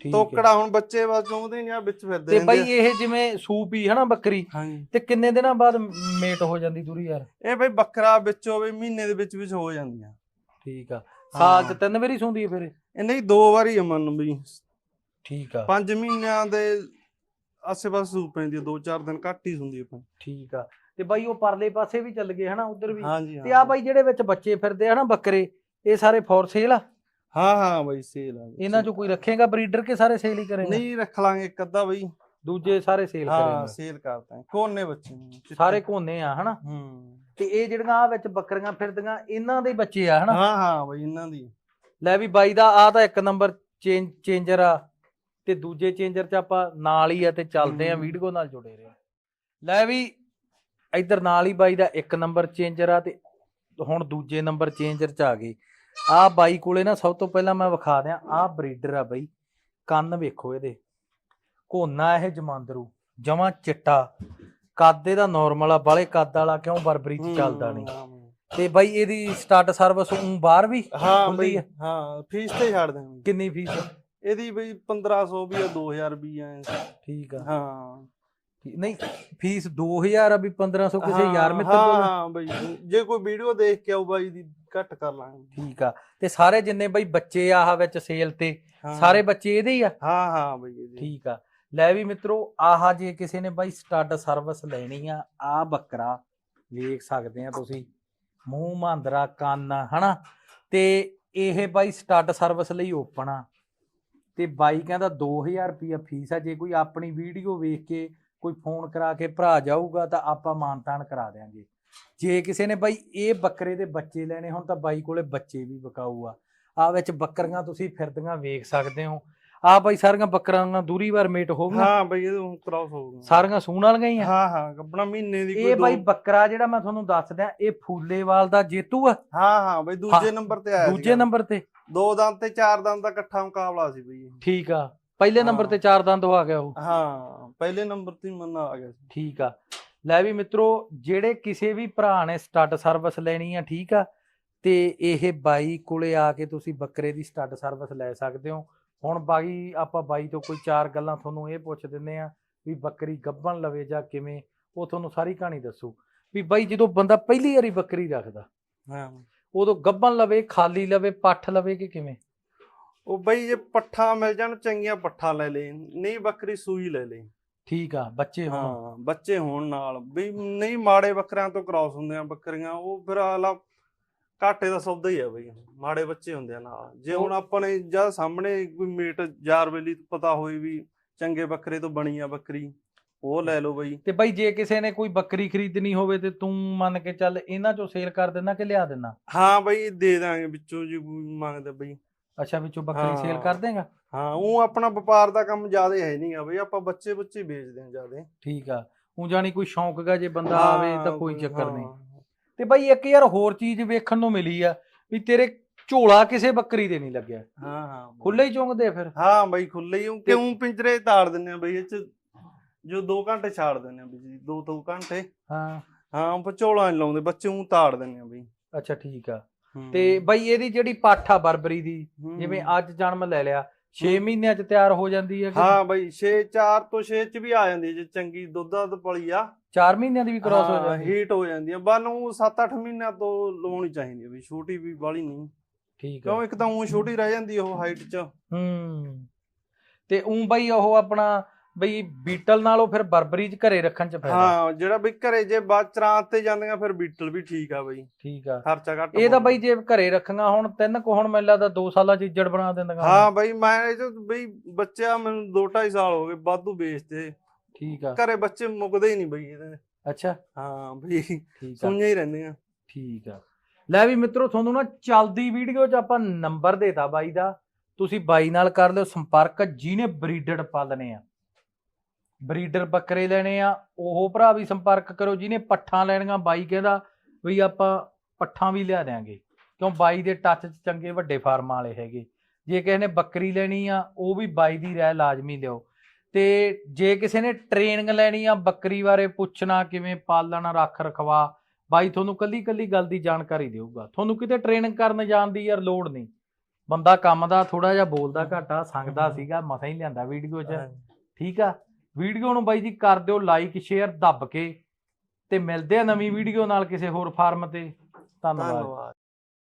ਠੀਕ।
ਤੋਕੜਾ ਹੁਣ ਬੱਚੇ ਬਸ ਚੋਂਦੇ ਨਹੀਂ ਆ ਵਿੱਚ ਫਿਰਦੇ
ਤੇ ਬਾਈ
ਆ।
ਇਹ ਜਿਵੇਂ ਸੂਪ ਹਨਾ ਬੱਕਰੀ?
ਹਾਂਜੀ।
ਤੇ ਕਿੰਨੇ ਦਿਨਾਂ ਬਾਅਦ ਮੇਟ ਹੋ ਜਾਂਦੀ ਦੂਰੀ ਯਾਰ?
ਇਹ ਬਈ ਬੱਕਰਾ ਵਿੱਚ ਹੋਵੇ ਮਹੀਨੇ ਦੇ ਵਿੱਚ ਵਿੱਚ ਹੋ ਜਾਂਦੀਆਂ।
ਠੀਕ ਆ। ਸਾਲ
ਹਾਂ।
ਚ ਤਿੰਨ ਵਾਰੀ ਸੌਂਦੀ ਹੈ ਫਿਰ ਇਹ?
ਇਹ ਨਹੀਂ ਦੋ ਵਾਰੀ ਅਮਨ ਵੀ।
ਠੀਕ ਆ।
ਪੰਜ ਮਹੀਨਿਆਂ ਦੇ ਆਸੇ ਪਾਸੇ ਸੂਪ ਪੈਂਦੀ ਦੋ ਚਾਰ ਦਿਨ ਘੱਟ ਹੀ ਹੁੰਦੀ ਆ
ਠੀਕ ਆ। ਤੇ ਬਾਈ ਉਹ ਪਰਲੇ ਪਾਸੇ ਵੀ ਚੱਲ ਗਏ ਹਨਾ ਉਧਰ ਵੀ।
ਹਾਂਜੀ
ਤੇ ਆ ਬਾਈ ਜਿਹੜੇ ਵਿੱਚ ਬੱਚੇ ਫਿਰਦੇ ਆ ਨਾ ਬੱਕਰੇ ਇਹ ਸਾਰੇ ਫੋਰ ਸੇਲ ਆ?
ਹਾਂ ਹਾਂ ਬਈ ਸੇਲ ਆ
ਇਹਨਾਂ। ਚੋਂ ਕੋਈ ਰੱਖੇਗਾ ਬਰੀਡਰ ਕੇ ਸਾਰੇ ਸੇਲ ਹੀ ਕਰੇਗਾ?
ਨਹੀਂ ਰੱਖ ਲਾਂਗੇ ਇੱਕ ਅੱਧਾ ਬਈ।
ਦੂਜੇ ਸਾਰੇ ਸੇਲ
ਹਾਂ
ਕਰੇਗਾ।
ਸੇਲ ਕਰਤਾ ਕੋਨੇ ਬੱਚੇ।
ਸਾਰੇ ਕੋਨੇ ਆ ਹਨਾ?
ਹੂੰ।
ਤੇ ਇਹ ਜਿਹੜੀਆਂ ਆ ਵਿੱਚ ਬੱਕਰੀਆਂ ਫਿਰਦੀਆਂ ਇਹਨਾਂ ਦੇ ਹੀ ਬੱਚੇ ਆ ਹਨਾ?
ਹਾਂ ਹਾਂ ਬਈ ਇਹਨਾਂ ਦੀ।
ਲੈ ਵੀ ਬਾਈ ਦਾ ਆ ਤਾਂ ਇੱਕ ਨੰਬਰ ਚੇਂਜ ਚੇਂਜਰ ਆ। ਤੇ ਦੂਜੇ ਚੇਂਜਰ ਚ ਆਪਾਂ ਨਾਲ ਹੀ ਆ ਤੇ ਚੱਲਦੇ ਆ। ਵੀਡੀਓ ਨਾਲ ਜੁੜੇ ਰਹੋ। ਲੈ ਵੀ ਇੱਧਰ ਨਾਲ ਹੀ ਬਾਈ ਦਾ ਇੱਕ ਨੰਬਰ ਚੇਂਜਰ ਆ ਤੇ ਹੁਣ ਦੂਜੇ ਨੰਬਰ ਚੇਂਜਰ ਚ ਆ ਗਏ। ਆ ਬਾਈ ਕੋਲੇ ਨਾ ਸਭ ਤੋਂ ਪਹਿਲਾਂ ਮੈਂ ਵਿਖਾ ਦਿਆਂ ਆ ਬਰੀਡਰ ਆ ਬਾਈ ਕੰਨ ਵੇਖੋ ਇਹਦੇ। ਕੋਨਾ ਇਹ ਜਮਾਂਦਰੂ ਜਮਾ ਚਿੱਟਾ। ਕੱਦ ਇਹਦਾ ਨਾਰਮਲ ਆ ਬਾਲੇ ਕੱਦ ਵਾਲਾ ਕਿਉਂ ਬਰਬਰੀ ਚ ਚੱਲਦਾ ਨਹੀਂ। ਤੇ ਬਾਈ ਇਹਦੀ ਸਟਾਰਟ ਸਰਵਿਸ ਉਂ ਬਾਹਰ ਵੀ
ਹਾਂ ਬਈ? ਹਾਂ ਫੀਸ ਤੇ ਛੱਡ ਦੇਵਾਂਗੇ
ਕਿੰਨੀ ਫੀਸ
ਇਹਦੀ ਬਈ 1500 ਵੀ ਆ 2000 ਵੀ ਆ
ਠੀਕ ਆ।
ਹਾਂ।
ਠੀਕ- ਨਹੀਂ ਫੀਸ 2000 ਆ ਵੀ 1500 ਕਿਸੇ
ਹਾਂ,
ਯਾਰ ਮਿੱਤਰ
ਹਾਂ
ਕੋਲ?
ਹਾਂ ਬਈ ਜੇ ਕੋਈ ਵੀਡੀਓ ਦੇਖ ਕੇ ਆਉ ਬਾਈ ਦੀ ਘੱਟ ਕਰ ਲਾਂਗੇ।
ਠੀਕ ਆ। ਤੇ ਸਾਰੇ ਜਿੰਨੇ ਬਈ ਬੱਚੇ ਆਹ ਵਿੱਚ ਸੇਲ ਤੇ
ਹਾਂ।
ਸਾਰੇ ਬੱਚੇ ਇਹਦੇ ਹੀ ਆ?
ਹਾਂ ਹਾਂ ਬਈ ਇਹਦੀ।
ਠੀਕ ਆ। ਲੈ ਵੀ ਮਿੱਤਰੋ ਆਹ ਜੇ ਕਿਸੇ ਨੇ ਬਾਈ ਸਟੱਡ ਸਰਵਿਸ ਲੈਣੀ ਆ ਆ ਬੱਕਰਾ ਵੇਖ ਸਕਦੇ ਆ ਤੁਸੀਂ। ਮੂੰਹ ਮਾਂਦਰਾ ਕੰਨ ਹਨਾ? ਤੇ ਇਹ ਬਾਈ ਸਟੱਡ ਸਰਵਿਸ ਲਈ ਓਪਨ ਆ। ਤੇ ਬਾਈ ਕਹਿੰਦਾ 2000 ਰੁਪਿਆ ਫੀਸ ਆ, ਜੇ ਕੋਈ ਆਪਣੀ ਵੀਡੀਓ ਵੇਖ ਕੇ ਕੋਈ ਫੋਨ ਕਰਾ ਕੇ ਭਰਾ ਜਾਊਗਾ ਤਾਂ ਆਪਾਂ ਮਾਨਤਾਨ ਕਰਾ ਦਿਆਂਗੇ। ਜੇ ਕਿਸੇ ਨੇ ਬਾਈ ਇਹ ਬੱਕਰੇ ਦੇ ਬੱਚੇ ਲੈਣੇ ਹੁਣ ਤਾਂ ਬਾਈ ਕੋਲੇ ਬੱਚੇ ਵੀ ਵਿਕਾਊ ਆ। ਆ ਵਿੱਚ ਬੱਕਰੀਆਂ ਤੁਸੀਂ ਫਿਰਦੀਆਂ ਵੇਖ ਸਕਦੇ ਹੋ। ਆ ਬਾਈ ਸਾਰੀਆਂ ਬੱਕਰੀਆਂ ਦੂਰੀ ਵਾਰ ਮੇਟ ਹੋ ਗਈਆਂ।
ਹਾਂ ਬਈ ਇਹ ਕ੍ਰਾਸ ਹੋ ਗਿਆ
ਸਾਰੀਆਂ ਸੂਣ ਵਾਲੀਆਂ ਹੀ ਆ।
ਹਾਂ ਹਾਂ ਆਪਣਾ ਮਹੀਨੇ ਦੀ
ਇਹ ਬਾਈ ਬੱਕਰਾ ਜਿਹੜਾ ਮੈਂ ਤੁਹਾਨੂੰ ਦੱਸ ਦਿਆਂ ਇਹ ਫੂਲੇਵਾਲ ਦਾ ਜੇਤੂ ਆ।
ਹਾਂ ਹਾਂ ਬਈ ਦੂਜੇ ਨੰਬਰ ਤੇ ਆਇਆ
ਦੂਜੇ
ਸੀਗਾ।
ਨੰਬਰ ਤੇ।
ਦੋ ਦੰਦ ਤੇ ਚਾਰ ਦੰਦ ਦਾ ਇਕੱਠਾ ਮੁਕਾਬਲਾ ਸੀ ਬਈ ਇਹ।
ਠੀਕ ਆ। ਪਹਿਲੇ ਨੰਬਰ
ਹਾਂ।
ਤੇ ਚਾਰ ਦੰਦ ਆ ਗਿਆ ਉਹ।
ਹਾਂ ਪਹਿਲੇ ਨੰਬਰ ਤੇ ਮੰਨਾ ਆ ਗਿਆ ਸੀ।
ਠੀਕ ਆ। ਲੈ ਵੀ ਮਿੱਤਰੋ ਜਿਹੜੇ ਕਿਸੇ ਵੀ ਭਰਾ ਨੇ ਸਟੱਡ ਸਰਵਿਸ ਲੈਣੀ ਆ ਠੀਕ ਆ ਤੇ ਇਹ ਬਾਈ ਕੋਲੇ ਆ ਕੇ ਤੁਸੀਂ ਬੱਕਰੇ ਦੀ ਸਟੱਡ ਸਰਵਿਸ ਲੈ ਸਕਦੇ ਹੋ। ਹੁਣ ਬਾਈ ਆਪਾਂ ਬਾਈ ਤੋਂ ਕੋਈ ਚਾਰ ਗੱਲਾਂ ਤੁਹਾਨੂੰ ਇਹ ਪੁੱਛ ਦਿੰਨੇ ਆ ਵੀ ਬੱਕਰੀ ਗੱਭਣ ਲਵੇ ਜਾਂ ਕਿਵੇਂ ਉਹ ਤੁਹਾਨੂੰ ਸਾਰੀ ਕਹਾਣੀ ਦੱਸੂ। ਵੀ ਬਾਈ ਜਦੋਂ ਬੰਦਾ ਪਹਿਲੀ ਵਾਰੀ ਬੱਕਰੀ ਰੱਖਦਾ
ਹਾਂ।
ਉਦੋਂ ਗੱਭਣ ਲਵੇ ਖਾਲੀ ਲਵੇ ਪੱਠ ਲਵੇ ਕਿ ਕਿਵੇਂ?
ਉਹ ਬਈ ਜੇ ਪੱਠਾ ਮਿਲ ਜਾਣ ਚੰਗੀਆਂ ਪੱਠਾ ਲੈ ਲੈ ਨਹੀਂ ਬੱਕਰੀ ਸੂਈ ਲੈ ਲੈ
ਠੀਕ ਆ ਬੱਚੇ ਹੋਣ।
ਹਾਂ ਬੱਚੇ ਹੋਣ ਨਾਲ। ਵੀ ਨਹੀਂ ਮਾੜੇ ਬੱਕਰਿਆਂ ਤੋਂ ਕ੍ਰਾਸ ਹੁੰਦੇ ਆ ਬੱਕਰੀਆਂ ਉਹ ਫਿਰ ਆਲਾ ਘਾਟੇ ਦਾ ਸੌਦਾ ਹੀ ਆ ਬਈ ਮਾੜੇ ਬੱਚੇ ਹੁੰਦੇ ਆ ਨਾਲ। ਜੇ ਹੁਣ ਆਪਾਂ ਨੇ ਜਾਂ ਸਾਹਮਣੇ ਕੋਈ ਮੀਟ ਜਾਰ ਵੇਲੀ ਪਤਾ ਹੋਈ ਵੀ ਚੰਗੇ ਬੱਕਰੇ ਤੋਂ ਬਣੀ ਆ ਬੱਕਰੀ ਉਹ ਲੈ ਲਓ ਬਈ।
ਤੇ ਬਾਈ ਜੇ ਕਿਸੇ ਨੇ ਕੋਈ ਬੱਕਰੀ ਖਰੀਦਣੀ ਹੋਵੇ ਤੇ ਤੂੰ ਮੰਨ ਕੇ ਚੱਲ ਇਹਨਾਂ ਚੋਂ ਸੇਲ ਕਰ ਦਿੰਦਾ ਕਿ ਲਿਆ ਦਿੰਦਾ?
ਹਾਂ ਬਈ ਦੇ ਦਾਂਗੇ ਵਿੱਚੋਂ ਜੀ ਕੋਈ ਮੰਗਦਾ ਬਈ।
ਅੱਛਾ ਵਿੱਚੋਂ ਬੱਕਰੀ ਸੇਲ। ਕਰ ਦੇਗਾ?
ਹਾਂ ਉਹ ਆਪਣਾ ਵਪਾਰ ਦਾ ਕੰਮ ਜ਼ਿਆਦਾ ਹੈ ਨਹੀਂਗਾ ਬਈ ਆਪਾਂ ਬੱਚੇ ਬੱਚੇ ਵੇਚਦੇ ਆ ਜ਼ਿਆਦਾ।
ਠੀਕ ਆ ਉਹ ਜਾਨੀ ਕੋਈ ਸ਼ੌਂਕ ਗਾ ਜੇ ਬੰਦਾ ਆਵੇ ਤਾਂ ਕੋਈ ਚੱਕਰ ਨਹੀਂ। ਤੇ ਬਾਈ ਇੱਕ ਯਾਰ ਹੋਰ ਚੀਜ਼ ਵੇਖਣ ਨੂੰ ਮਿਲੀ ਆ ਵੀ ਤੇਰੇ ਝੋਲਾ ਕਿਸੇ ਬੱਕਰੀ ਦੇ ਨਹੀਂ ਲੱਗਿਆ।
ਹਾਂ ਹਾਂ ਬਈ।
ਖੁੱਲੇ ਹੀ ਚੁੰਗਦੇ ਆ ਫਿਰ।
ਹਾਂ ਬਈ ਖੁੱਲੇ ਹੀ ਕਿਉਂ ਪਿੰਜਰੇ ਤਾੜ ਦਿੰਨੇ ਆ ਬਈ ਇਹ ਚ ਜੋ 2 ਘੰਟੇ ਛਾੜ ਦਿੰਨੇ ਆ ਬਈ ਜੀ 2 2 ਘੰਟੇ।
ਹਾਂ।
ਹਾਂ ਪਚੋਲਾ ਨਹੀਂ ਲਾਉਂਦੇ ਬੱਚੇ ਉਹ ਤਾੜ ਦਿੰਨੇ ਆ ਬਈ।
ਅੱਛਾ ਠੀਕ ਆ।
ਹੂੰ।
ਤੇ ਬਾਈ ਇਹਦੀ ਜਿਹੜੀ ਪਾਠ ਆ ਬਰਬਰੀ ਦੀ
ਹੂੰ।
ਜਿਵੇਂ ਅੱਜ ਜਨਮ ਲੈ ਲਿਆ 6 ਮਹੀਨਿਆਂ ਚ ਤਿਆਰ ਹੋ ਜਾਂਦੀ ਹੈ
ਹਾਂ ਬਈ 6 4 ਤੋਂ 6 ਚ ਵੀ ਆ ਜਾਂਦੀ ਹੈ ਜੇ ਚੰਗੀ ਦੁੱਧ ਦੱਧ ਪਲੀ ਆ।
4 ਮਹੀਨਿਆਂ ਦੀ ਵੀ ਕ੍ਰਾਸ ਹੋ ਜਾਂਦੀ
ਹੀਟ ਹੋ ਜਾਂਦੀ ਆ ਬਨ ਉਹ 7-8 ਮਹੀਨਿਆਂ ਤੋਂ ਲਾਉਣੀ ਚਾਹੀਦੀ ਬਈ ਛੋਟੀ ਵੀ ਬਾਲੀ ਨਹੀਂ।
ਠੀਕ ਆ
ਕਿਉਂ ਇੱਕ ਤਾਂ ਉਹ ਛੋਟੀ ਰਹਿ ਜਾਂਦੀ ਉਹ ਹਾਈਟ ਚ।
ਹੂੰ। ਤੇ ਉਂ ਬਾਈ ਉਹ ਆਪਣਾ ਬਈ ਬੀਟਲ ਨਾਲੋਂ ਫਿਰ ਬਰਬਰੀ ਚ ਘਰੇ ਰੱਖਣ ਚ ਫਾਇਦਾ।
ਹਾਂ ਜਿਹੜਾ ਬਈ ਘਰੇ ਜੇ ਬਾਅਦ ਚਰਾਂਤ ਤੇ ਜਾਂਦੀਆਂ ਫਿਰ ਬੀਟਲ ਵੀ ਠੀਕ ਆ ਬਈ।
ਠੀਕ ਆ।
ਖਰਚਾ ਘੱਟ
ਇਹ ਤਾਂ। ਬਈ ਜੇ ਘਰੇ ਰੱਖੀਆਂ ਹੁਣ ਤਿੰਨ ਕੁ ਹੁਣ ਮੈਨੂੰ ਲੱਗਦਾ 2 ਸਾਲਾਂ ਚ ਇੱਜੜ ਬਣਾ ਦਿੰਦੀਆਂ
ਹਾਂ ਬਈ ਮੈਂ ਇਹ ਚ ਬਈ ਬੱਚਿਆ ਮੈਨੂੰ 2.5 ਸਾਲ ਹੋ ਗਏ ਵਾਧੂ ਵੇਚਦੇ।
ਠੀਕ ਆ।
ਘਰੇ ਬੱਚੇ ਮੁੱਕਦੇ ਹੀ ਨਹੀਂ ਬਈ ਇਹਦੇ
ਅੱਛਾ।
ਹਾਂ ਬਈ
ਠੀਕ ਆ।
ਸੁਣੀਆਂ ਹੀ ਰਹਿੰਦੀਆਂ।
ਠੀਕ ਆ। ਲੈ ਵੀ ਮਿੱਤਰੋ ਤੁਹਾਨੂੰ ਨਾ ਚੱਲਦੀ ਵੀਡੀਓ 'ਚ ਆਪਾਂ ਨੰਬਰ ਦੇਤਾ ਬਾਈ ਦਾ। ਤੁਸੀਂ ਬਾਈ ਨਾਲ ਕਰ ਲਿਓ ਸੰਪਰਕ ਜਿਹਨੇ ਬਰੀਡਡ ਪਾਲਣੇ ਆ। ਬਰੀਡਰ ਬੱਕਰੇ ਲੈਣੇ ਆ ਉਹ ਭਰਾ ਵੀ ਸੰਪਰਕ ਕਰੋ ਜਿਹਨੇ ਪੱਠਾਂ ਲੈਣੀਆਂ ਬਾਈ ਕਹਿੰਦਾ ਵੀ ਆਪਾਂ ਪੱਠਾਂ ਵੀ ਲਿਆ ਦਿਆਂਗੇ। ਕਿਉਂ ਬਾਈ ਦੇ ਟੱਚ 'ਚ ਚੰਗੇ ਵੱਡੇ ਫਾਰਮਾਂ ਵਾਲੇ ਹੈਗੇ। ਜੇ ਕਿਸੇ ਨੇ ਬੱਕਰੀ ਲੈਣੀ ਆ ਉਹ ਵੀ ਬਾਈ ਦੀ ਰਾਏ ਲਾਜ਼ਮੀ ਲਿਓ। ਤੇ ਜੇ ਕਿਸੇ ਨੇ ਟ੍ਰੇਨਿੰਗ ਲੈਣੀ ਆ ਬੱਕਰੀ ਬਾਰੇ ਪੁੱਛਣਾ ਕਿਵੇਂ ਪਾਲਣਾ ਰੱਖ ਰਖਵਾ ਬਾਈ ਤੁਹਾਨੂੰ ਕੱਲੀ ਕੱਲੀ ਗੱਲ ਦੀ ਜਾਣਕਾਰੀ ਦੇਊਗਾ। ਤੁਹਾਨੂੰ ਕਿਤੇ ਟ੍ਰੇਨਿੰਗ ਕਰਨ ਜਾਣ ਦੀ ਯਾਰ ਲੋੜ ਨਹੀਂ। ਬੰਦਾ ਕੰਮ ਦਾ ਥੋੜਾ ਜਿਹਾ ਬੋਲਦਾ ਘਾਟਾ ਸੰਗਦਾ ਸੀਗਾ ਮਸਾਂ ਹੀ ਲਿਆਂਦਾ ਵੀਡੀਓ 'ਚ। ਠੀਕ ਆ? ਵੀਡੀਓ ਨੂੰ ਬਾਈ ਜੀ ਕਰ ਦਿਓ ਲਾਈਕ ਸ਼ੇਅਰ ਦੱਬ ਕੇ ਤੇ ਮਿਲਦੇ ਆ ਨਵੀਂ ਵੀਡੀਓ ਨਾਲ ਕਿਸੇ ਹੋਰ ਫਾਰਮ ਤੇ। ਧੰਨਵਾਦ।
ਧੰਨਵਾਦ।